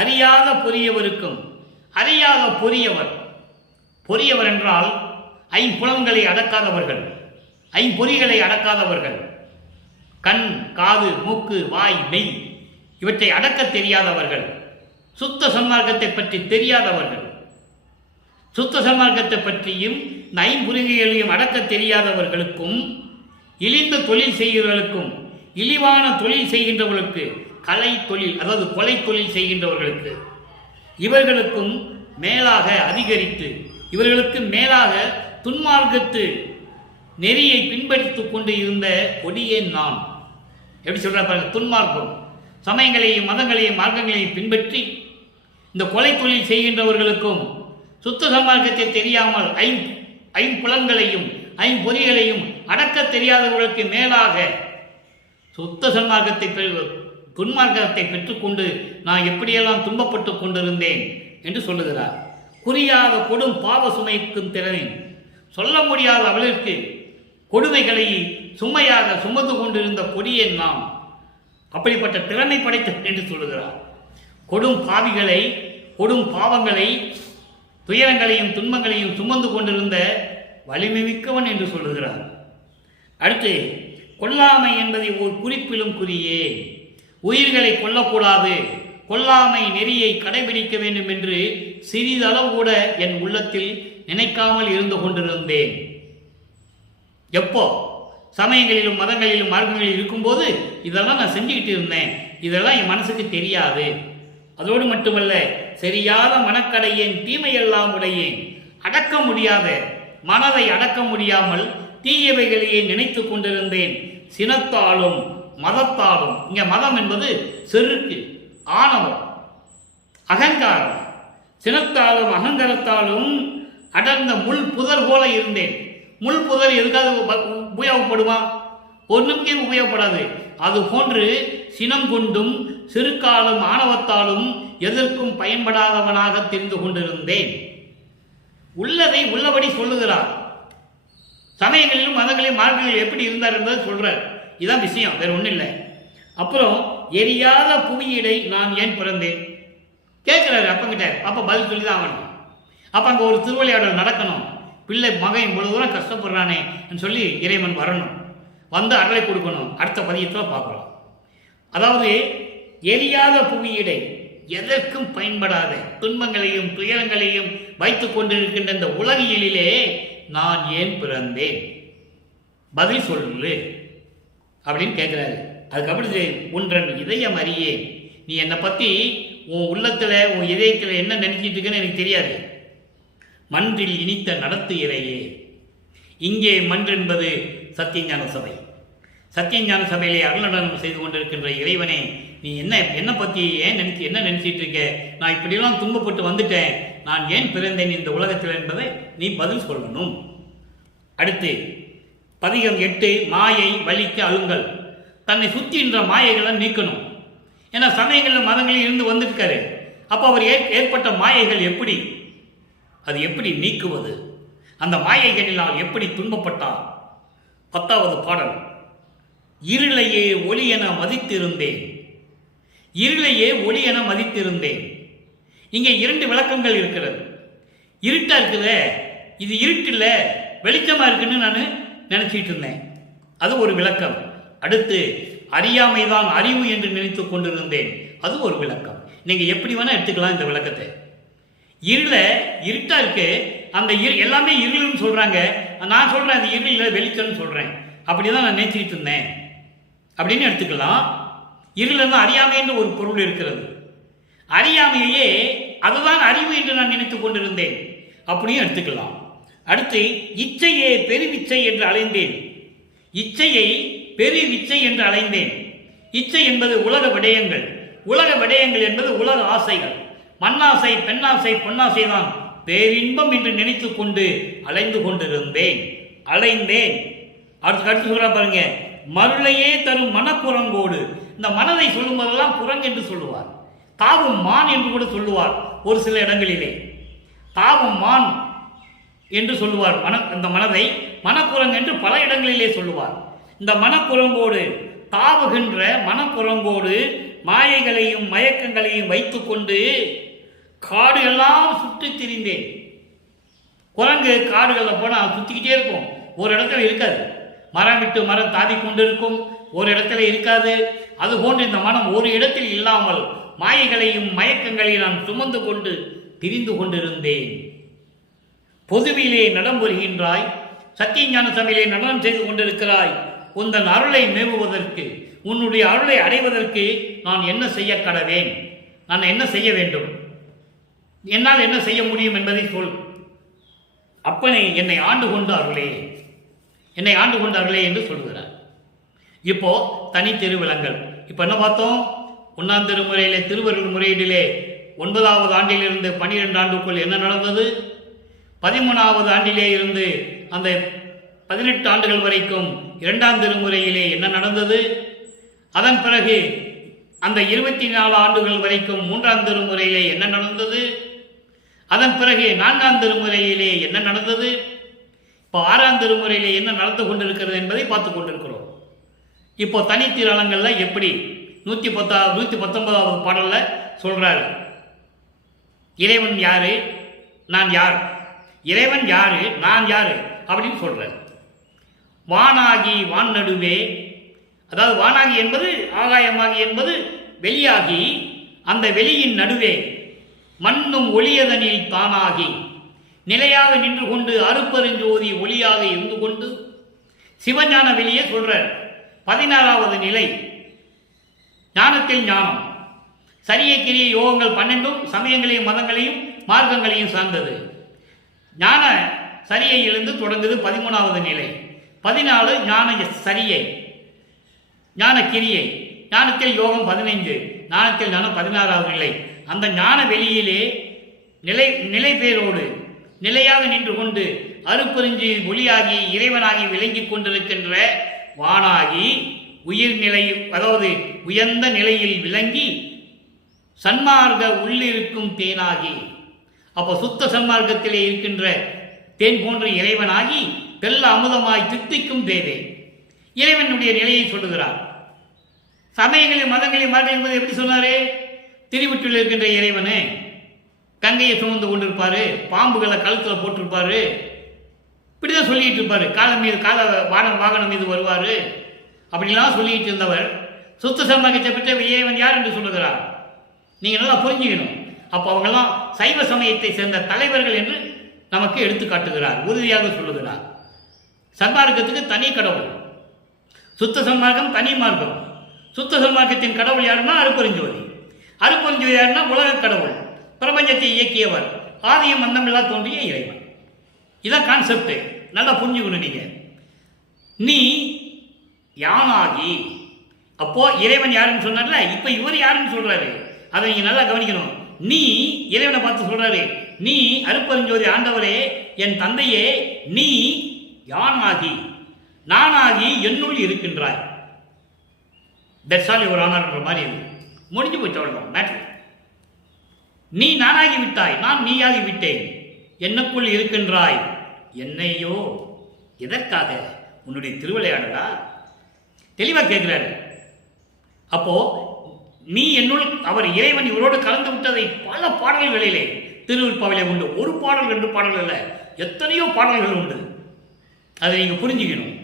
அறியாத பொரியவருக்கும், அறியாத பொரியவர், பொரியவர் என்றால் ஐம்புலன்களை அடக்காதவர்கள், ஐம்பொறிகளை அடக்காதவர்கள், கண், காது, மூக்கு, வாய், மெய் இவற்றை அடக்க தெரியாதவர்கள், சுத்த சன்மார்க்கத்தை பற்றி தெரியாதவர்கள், சுத்த சன்மார்க்கத்தை பற்றியும் ஐம்புரிகைகளையும் அடக்க தெரியாதவர்களுக்கும், இழிந்த தொழில் செய்கிறவர்களுக்கும், இழிவான தொழில் செய்கின்றவர்களுக்கு, கலை தொழில் அதாவது கொலை தொழில் செய்கின்றவர்களுக்கு, இவர்களுக்கும் மேலாக அதிகரித்து, இவர்களுக்கு மேலாக துன்மார்க்கத்து நெறியை பின்பற்றித்துக் கொண்டு இருந்த கொடியே நான். எப்படி சொல்ற பாருங்க, துன்மார்க்கம் சமயங்களையும் மதங்களையும் மார்க்கங்களையும் பின்பற்றி இந்த கொலை தொழில் செய்கின்றவர்களுக்கும், சுத்த சன்மார்க்கத்தை தெரியாமல் ஐம்புலன்களையும் ஐம்பொறிகளையும் அடக்க தெரியாதவர்களுக்கு மேலாக சுத்த சன்மார்க்கத்தை துன்மார்க்கத்தை பெற்றுக்கொண்டு நான் எப்படியெல்லாம் துன்பப்பட்டு கொண்டிருந்தேன் என்று சொல்லுகிறார். புரியாத கொடும் பாவ சுமைக்கும் திறனின் சொல்ல முடியாத அவளுக்கு கொடுமைகளை சுமையாக சுமந்து கொண்டிருந்த கொடியே நாம். அப்படிப்பட்ட திறமை படைத்த என்று சொல்லுகிறார். கொடும் பாவிகளை, கொடும் பாவங்களை, துயரங்களையும் துன்பங்களையும் சுமந்து கொண்டிருந்த வலிமை மிக்கவன் என்று சொல்லுகிறார். அடுத்து, கொல்லாமை என்பதை ஒரு குறிப்பிலும் குறியே. உயிர்களை கொல்லக்கூடாது, கொல்லாமை நெறியை கடைபிடிக்க வேண்டும் என்று சிறிதளவு கூட என் உள்ளத்தில் நினைக்காமல் இருந்து கொண்டிருந்தேன். எப்போ? சமயங்களிலும் மதங்களிலும் மார்க்கங்களில் இருக்கும்போது இதெல்லாம் நான் செஞ்சுக்கிட்டு இருந்தேன். இதெல்லாம் என் மனசுக்கு தெரியாது. அதோடு மட்டுமல்ல, சரியாத மனக்கடையேன், தீமையெல்லாம் உடையேன். அடக்க முடியாத மனதை அடக்க முடியாமல் தீயவைகளையே நினைத்து கொண்டிருந்தேன். சினத்தாலும் மதத்தாலும், இங்க மதம் என்பது செருக்கு, ஆணவம், அகங்காரம். சினத்தாலும் அகங்காரத்தாலும் அடர்ந்த முள் புதர் போல இருந்தேன். முள் புதர் எதுக்காக உபயோகப்படுமா? ஒன்றுக்கே உபயோகப்படாது. அது போன்று சினம் கொண்டும் சிறுக்காலும் ஆணவத்தாலும் எதற்கும் பயன்படாதவனாக தெரிந்து கொண்டிருந்தேன். உள்ளதை உள்ளபடி சொல்லுகிறார். சமயங்களிலும் மதங்களிலும் மார்க்கங்களில் எப்படி இருந்தார் என்பதை சொல்றார். இதான் விஷயம், வேற ஒன்றும் இல்லை. அப்புறம், எரியாத புவியிடை நான் ஏன் பிறந்தேன் கேட்கிறாரு அப்பங்கிட்ட. அப்ப பதில் சொல்லி தான் ஆகணும். அப்ப அங்க ஒரு திருவிளையாடல் நடக்கணும். பிள்ளை மகன் இவ்வளவு தூரம் கஷ்டப்படுறானே சொல்லி இறைவன் வரணும், வந்து அருளை கொடுக்கணும். அடுத்த பதியத்தில் பார்க்கலாம். அதாவது, எரியாத புவியிடை, எதற்கும் பயன்படாத துன்பங்களையும் துயரங்களையும் வைத்துக் கொண்டிருக்கின்ற இந்த உலகியலிலே நான் ஏன் பிறந்தேன்? பதில் சொல்லு அப்படின்னு கேட்கிறாரு. அதுக்கப்புறம், ஒன்றன் இதயம் அறியே, நீ என்னை பத்தி உன் உள்ளத்துல உன் இதயத்துல என்ன நினைச்சிட்டு இருக்குன்னு எனக்கு தெரியாது. மன்றில் இனித்த நடத்து இறையே. இங்கே மன்று என்பது சத்தியஞான சபை. சத்தியஞான சபையிலே அருளடனம் செய்து கொண்டிருக்கின்ற இறைவனே, நீ என்ன பற்றி என்ன நினைச்சிட்டு இருக்க? நான் இப்படியெல்லாம் துன்பப்பட்டு வந்துட்டேன். நான் ஏன் பிறந்தேன் இந்த உலகத்தில் என்பதை நீ பதில் சொல்லணும். அடுத்து, பதிகம் 8, மாயை வலிக்க அழுங்கல். தன்னை சுற்றின்ற மாயைகளை நீக்கணும். ஏன்னா சமயங்களில் மதங்களில் இருந்து வந்துருக்காரு. அப்போ அவர் ஏற்பட்ட மாயைகள் எப்படி, அது எப்படி நீக்குவது? அந்த மாயைகளினால் எப்படி துன்பப்பட்டார்? 10வது பாடல். இருளையே ஒளி என மதித்திருந்தேன். இருளையே ஒளி என மதித்திருந்தேன். இங்கே 2 விளக்கங்கள் இருக்கிறது. இருட்டா இருக்குதே, இது இருட்டில் வெளிச்சமா இருக்குன்னு நான் நினைச்சிட்டு இருந்தேன், அது ஒரு விளக்கம். அடுத்து, அறியாமைதான் அறிவு என்று நினைத்துக் கொண்டிருந்தேன், அது ஒரு விளக்கம். நீங்க எப்படி வேணா எடுத்துக்கலாம் இந்த விளக்கத்தை. இருட்டா இருக்கு, அந்த எல்லாமே இருள்னு சொல்றாங்க. நான் சொல்றேன் அது இருள் இல்லை வெளிச்சம்னு சொல்றேன். அப்படிதான் நான் நினைச்சிட்டு இருந்தேன் அப்படின்னு எடுத்துக்கலாம். இருளன்னா அறியாமைன்னு ஒரு பொருள் இருக்கிறது. அறியாமையே அதுதான் அறிவு என்று நான் நினைத்துக் கொண்டிருந்தேன் அப்படியும் எடுத்துக்கலாம். அடுத்து, இச்சையே பெருவிச்சை என்று அலைந்தேன். இச்சையை பெருவிச்சை என்று அலைந்தேன். இச்சை என்பது உலக விடயங்கள். உலக விடயங்கள் என்பது உலக ஆசைகள். மண்ணாசை, பெண்ணாசை, பொன்னாசை தான் பேரின்பம் என்று நினைத்துக் கொண்டு அலைந்து கொண்டிருந்தேன், அலைந்தேன். அடுத்து சொல்ற பாருங்க, மருளையே தரும் மனக்குரங்கோடு. இந்த மனதை சொல்லும் போதெல்லாம் குரங்கு என்று சொல்லுவார். தாவும் மான் என்று கூட சொல்லுவார் ஒரு சில இடங்களிலே. தாவும் மான் என்று சொல்லுவார். இந்த மனதை மனக்குரங்கு என்று பல இடங்களிலே சொல்லுவார். இந்த மனக்குரங்கோடு தாவுகின்ற மனக்குரங்கோடு மாயைகளையும் மயக்கங்களையும் வைத்துக்கொண்டு காடு எல்லாம் சுற்றி திரிந்தேன். குரங்கு காடுகளில் போனால் சுற்றிக்கிட்டே இருக்கும், ஒரு இடத்துல இருக்காது. மரம் விட்டு மரம் தாவி கொண்டு இருக்கும், ஒரு இடத்துல இருக்காது. அதுபோன்று இந்த மனம் ஒரு இடத்தில் இல்லாமல் மாயைகளையும் மயக்கங்களையும் நான் சுமந்து கொண்டு திரிந்து கொண்டிருந்தேன். பொதுவிலே நடம் வருகின்றாய், சத்திய ஞான சபையிலே நடனம் செய்து கொண்டிருக்கிறாய். உந்தன் அருளை மேவுவதற்கு, உன்னுடைய அருளை அடைவதற்கு நான் என்ன செய்ய கடவேன்? நான் என்ன செய்ய வேண்டும்? என்னால் என்ன செய்ய முடியும் என்பதை சொல். அப்பனே என்னை ஆண்டு கொண்டு அருளே, என்னை ஆண்டு கொண்டு அருளே என்று சொல்கிறார். இப்போ தனி திருவிழங்கள். இப்போ என்ன பார்த்தோம்? 1ஆம் திருமுறையிலே திருவருள் முறையீடிலே 9வது ஆண்டிலிருந்து 12 ஆண்டுக்குள் என்ன நடந்தது? 13வது ஆண்டிலே இருந்து அந்த 18 ஆண்டுகள் வரைக்கும் 2ஆம் திருமுறையிலே என்ன நடந்தது? அதன் பிறகு அந்த 24 ஆண்டுகள் வரைக்கும் 3ஆம் திருமுறையிலே என்ன நடந்தது? அதன் பிறகு 4ஆம் திருமுறையிலே என்ன நடந்தது? இப்போ 6ஆம் திருமுறையிலே என்ன நடந்து கொண்டிருக்கிறது என்பதை பார்த்து கொண்டிருக்கிறோம். இப்போ தனித்திரளங்களில் எப்படி 119வது பாடலில் சொல்றாரு, இறைவன் யாரு, நான் யார், இறைவன் யாரு, நான் யாரு அப்படின்னு சொல்றாரு. வானாகி வான் நடுவே, அதாவது வானாகி என்பது ஆகாயமாகி என்பது வெளியாகி, அந்த வெளியின் நடுவே மண்ணும் ஒளியதனில் தானாகி நிலையாக நின்று கொண்டு அருப்பெருஞ்சோதி ஒளியாக இருந்து கொண்டு சிவஞான வெளியே சொல்றார். 16வது நிலை ஞானத்தில் ஞானம். சரிய கிரிய யோகங்கள் 12 சமயங்களையும் மதங்களையும் மார்க்கங்களையும் சார்ந்தது. ஞான சரியையிலிருந்து தொடங்குது 13வது நிலை. 14 ஞான சரியை, ஞான கிரியை. ஞானத்தில் யோகம் 15, ஞானத்தில் ஞானம் 16வது நிலை. அந்த ஞான வெளியிலே நிலை பேரோடு நிலையாக நின்று கொண்டு அருப்பெருஞ்சி ஒளியாகி இறைவனாகி விளங்கி கொண்டிருக்கின்ற வானாகி உயிர் நிலை, அதாவது உயர்ந்த நிலையில் விளங்கி சன்மார்க்க உள்ளிருக்கும் தேனாகி, அப்போ சுத்த சன்மார்க்கத்திலே இருக்கின்ற தேன் போன்ற இறைவனாகி தெல்ல அமுதமாய் தித்திக்கும் தேவே இறைவனுடைய நிலையை சொல்லுகிறார். சமயங்களில் மதங்களில் மாற்றம் என்பது எப்படி சொன்னாரே? திருவிற்றில் இருக்கின்ற இறைவனு கங்கையை சுமந்து கொண்டிருப்பாரு, பாம்புகளை கழுத்தில் போட்டிருப்பாரு, இப்படிதான் சொல்லிட்டு இருப்பாரு. காலம் மீது வாகனம் மீது வருவார், அப்படிலாம் சொல்லிட்டு இருந்தவர் சுத்த சன்மார்க்கத்தை பெற்ற இறைவன் யார் என்று சொல்லுகிறார். நீங்கள் நல்லா புரிஞ்சுக்கணும். அப்போ அவங்கெல்லாம் சைவ சமயத்தை சேர்ந்த தலைவர்கள் என்று நமக்கு எடுத்து காட்டுகிறார், உறுதியாக சொல்லுகிறார். சன்மார்க்கத்துக்கு தனி கடவுள், சுத்த சன்மார்க்கம் தனி மார்க்கம். சுத்த சன்மார்க்கத்தின் கடவுள் யாருன்னா அருப்பெருஞ்சோதி. அருப்பெருஞ்சோதி யாருன்னா உலக கடவுள், பிரபஞ்சத்தை இயக்கியவர், ஆதியம் அந்தமில்லா தோன்றிய இறைவன். இதான் கான்செப்ட், நல்லா புரிஞ்சுக்கணும் நீங்க. நீ யானாகி, அப்போ இறைவன் யாருன்னு சொன்னார்ல, இப்ப இவர் யாருன்னு சொல்றாரு, அதை நீங்க நல்லா கவனிக்கணும். நீ இறைவனை பார்த்து சொல்றாரு, நீ அருப்பெருஞ்சோதி ஆண்டவரே, என் தந்தையே, நீ யானாகி நானாகி என்னுள் இருக்கின்றாய். தட்ஸ் ஆல் யுவர் ஆனர்ன்ற மாதிரி முடிஞ்சு போச்சு, அவ்வளவுதான் மேட்ரு. நீ நானாகி விட்டாய், நான் நீயாகி விட்டேன், என்னுக்குள் இருக்கின்றாய். என்னையோ எதற்காக? உன்னுடைய திருவிளையாடலா? தெளிவாக கேட்கிறாரு. அப்போ நீ என்னுள், அவர் இறைவன் இவரோடு கலந்து விட்டதை பல பாடல்களிலே திருவிற்பாவிலே உண்டு. ஒரு பாடல் 2 பாடல்கள் இல்லை, எத்தனையோ பாடல்கள் உண்டு. அதை நீங்க புரிஞ்சுக்கணும்.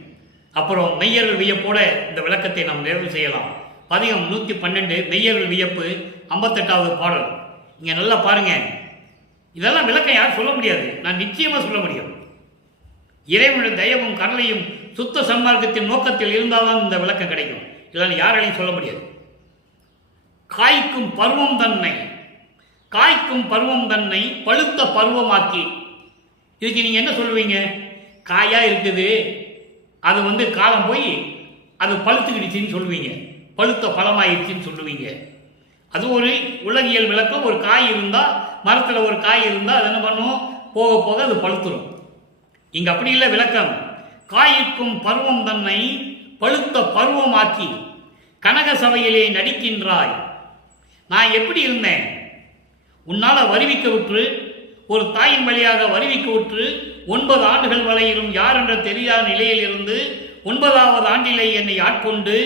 அப்புறம் மெய்யர்கள் வியப்போட இந்த விளக்கத்தை நாம் நிறைவு செய்யலாம். பதிகம் 112 மெய்யர்கள் வியப்பு 58வது பாடல். இங்க நல்லா பாருங்க. இதெல்லாம் விளக்கம் யாரும் சொல்ல முடியாது, நான் நிச்சயமா சொல்ல முடியும். இறைவனுடைய தயவும் கருணையும் சுத்த சன்மார்க்கத்தின் நோக்கத்தில் இருந்தால்தான் இந்த விளக்கம் கிடைக்கும். இதெல்லாம் யாராலையும் சொல்ல முடியாது. காய்க்கும் பருவம் தன்னை, காய்க்கும் பருவம் தன்னை பழுத்த பருவமாக்கி. இதுக்கு நீங்க என்ன சொல்லுவீங்க? காயா இருக்குது, அது காலம் போய் அது பழுத்துக்கிடுச்சின்னு சொல்லுவீங்க, பழுத்த பழமாயிடுச்சின்னு சொல்லுவீங்க. அது ஒரு உலகியல் விளக்கம். ஒரு காய் இருந்தால், மரத்தில் ஒரு காய் இருந்தால் அது என்ன பண்ணும்? போக போக அது பழுத்துரும். இங்க அப்படி இல்லை விளக்கம். காய்க்கும் பருவம் தன்னை பழுத்த பருவமாக்கி கனக சபையிலே நடிக்கின்றாய். நான் எப்படி இருந்தேன்? உன்னால வருவிக்க விட்டு, ஒரு தாயின் வழியாக வருவிக்க விட்டு 9 ஆண்டுகள் வரையிலும் யார் என்ற தெரியாத நிலையில் இருந்து 9வது ஆண்டிலே என்னை ஆட்கொண்டு,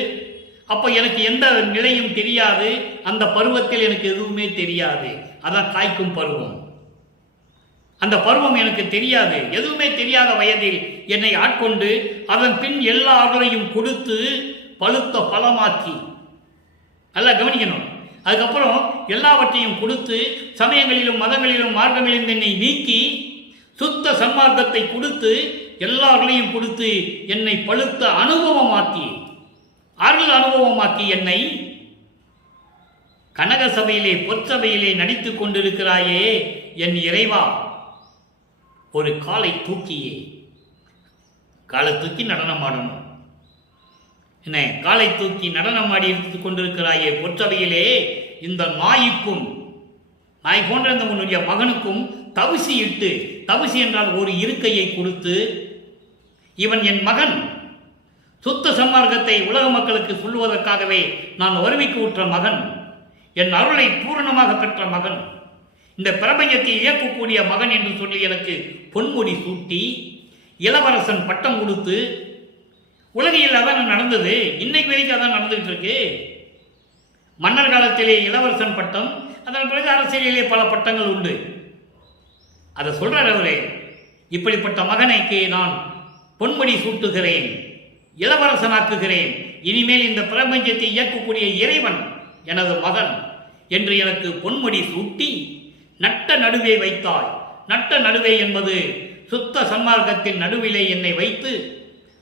அப்போ எனக்கு எந்த நிலையும் தெரியாது. அந்த பருவத்தில் எனக்கு எதுவுமே தெரியாது. அதான் காய்க்கும் பருவம். அந்த பருவம் எனக்கு தெரியாது. எதுவுமே தெரியாத வயதில் என்னை ஆட்கொண்டு அதன் பின் எல்லா ஆறுகளையும் கொடுத்து பழுத்த பழமாக்கி, நல்லா கவனிக்கணும். அதுக்கப்புறம் எல்லாவற்றையும் கொடுத்து சமயங்களிலும் மதங்களிலும் மார்க்கங்களிலும் என்னை நீக்கி சுத்த சன்மார்க்கத்தை கொடுத்து எல்லார்களையும் கொடுத்து என்னை பழுத்த அனுபவமாக்கி, அருள் அனுபவமாக்கி என்னை கனக சபையிலே பொற்சபையிலே நடித்துக் கொண்டிருக்கிறாயே என் இறைவா, ஒரு காலை தூக்கியே, காலை தூக்கி நடனம் ஆடணும். என்ன காலை தூக்கி நடனம் ஆடி எடுத்துக் கொண்டிருக்கிறாயே பொற்சபையிலே, இந்த நாய்க்கும், நாய் போன்ற இந்த உன்னுடைய மகனுக்கும் தவிசி இட்டு, தவிசி என்றால் ஒரு இருக்கையை கொடுத்து, இவன் என் மகன், சுத்த சன்மார்க்கத்தை உலக மக்களுக்கு சொல்லுவதற்காகவே நான் வறுமைக்கு உற்ற மகன், என் அருளை பூரணமாக பெற்ற மகன், இந்த பிரபஞ்சத்தை இயக்கக்கூடிய மகன் என்று சொல்லி எனக்கு பொன்முடி சூட்டி இளவரசன் பட்டம் கொடுத்து, உலகில் அதான் நடந்தது. இன்னைக்கு வரைக்கும் அதான் நடந்துகிட்டு இருக்கு. மன்னர் காலத்திலே இளவரசன் பட்டம், அதன் பிறகு அரசியலிலே பல பட்டங்கள் உண்டு. அதை சொல்றார் அவரே, இப்படிப்பட்ட மகனைக்கு நான் பொன்முடி சூட்டுகிறேன், இளவரசனாக்குகிறேன். இனிமேல் இந்த பிரபஞ்சத்தை இயக்கக்கூடிய இறைவன் எனது மகன் என்று எனக்கு பொன்முடி சூட்டி நட்ட நடுவே வைத்தாய். நட்ட நடுவே என்பது சுத்த சன்மார்க்கத்தின் நடுவிலே என்னை வைத்து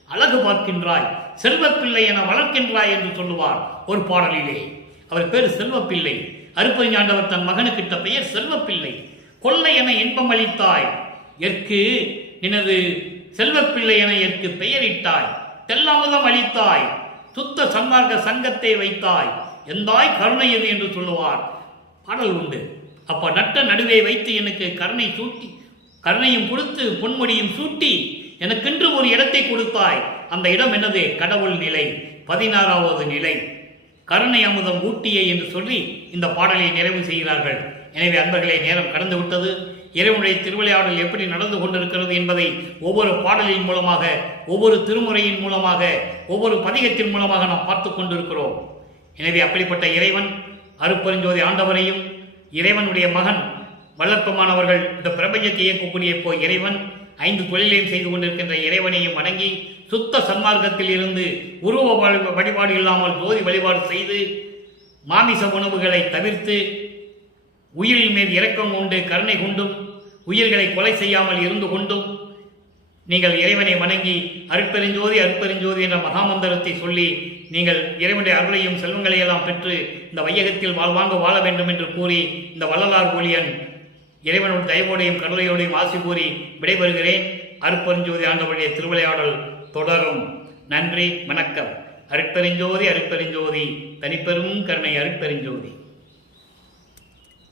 அழகு பார்க்கின்றாய், செல்வப்பிள்ளை என வளர்க்கின்றாய் என்று சொல்லுவார் ஒரு பாடலிலே. அவர் பேர் செல்வப்பிள்ளை. அருப்பஞ்சாண்டவர் தன் மகனுக்கிட்ட பெயர் செல்வப்பிள்ளை. கொள்ளை என இன்பம் அளித்தாய், எற்கு எனது செல்வப்பிள்ளை என எற்கு பெயரிட்டாய், தெல்லாமுதம் அளித்தாய், சுத்த சன்மார்க்க சங்கத்தை வைத்தாய், எந்தாய் கருணை எது என்று சொல்லுவார் பாடல் உண்டு. அப்ப நட்ட நடுவே வைத்து எனக்கு கருணை சூட்டி, கருணையும் கொடுத்து பொன்முடியும் சூட்டி எனக்கென்று ஒரு இடத்தை கொடுத்தாய். அந்த இடம் என்னது? கடவுள் நிலை, 16வது நிலை. கருணை அமுதம் ஊட்டியே என்று சொல்லி இந்த பாடலை நிறைவு செய்கிறார்கள். எனவே அன்பர்களே, நேரம் கடந்து விட்டது. இறைவனுடைய திருவிளையாடல் எப்படி நடந்து கொண்டிருக்கிறது என்பதை ஒவ்வொரு பாடலின் மூலமாக, ஒவ்வொரு திருமுறையின் மூலமாக, ஒவ்வொரு பதிகத்தின் மூலமாக நாம் பார்த்து கொண்டிருக்கிறோம். எனவே அப்படிப்பட்ட இறைவன் அருட்பெருஞ்சோதி ஆண்டவரையும், இறைவனுடைய மகன் வல்லற்பமானவர்கள் இந்த பிரபஞ்சத்தை இயக்கக்கூடிய இப்போ இறைவன் 5 தொழிலையும் செய்து கொண்டிருக்கின்ற இறைவனையும் வணங்கி, சுத்த சன்மார்க்கத்தில் இருந்து உருவ வழிபாடு இல்லாமல் ஜோதி வழிபாடு செய்து, மாமிச உணவுகளை தவிர்த்து, உயிரின் மீது இரக்கம் கொண்டு கருணை கொண்டும் உயிர்களை கொலை செய்யாமல் இருந்து கொண்டும் நீங்கள் இறைவனை வணங்கி அருட்பெருஞ்சோதி அருட்பெருஞ்சோதி என்ற மகாமந்திரத்தை சொல்லி நீங்கள் இறைவனுடைய அருளையும் செல்வங்களையெல்லாம் பெற்று இந்த வையகத்தில் வாழ்வாங்க வாழ வேண்டும் என்று கூறி, இந்த வள்ளலார் ஊழியன் இறைவனுடைய தயவோடையும் கருணையோடையும் ஆசி கூறி விடைபெறுகிறேன். அருட்பெருஞ்சோதி ஆண்டவருடைய திருவிளையாடல் தொடரும். நன்றி, வணக்கம். அருட்பெருஞ்சோதி அருட்பெருஞ்சோதி, தனிப்பெரும் கருணை அருட்பெருஞ்சோதி.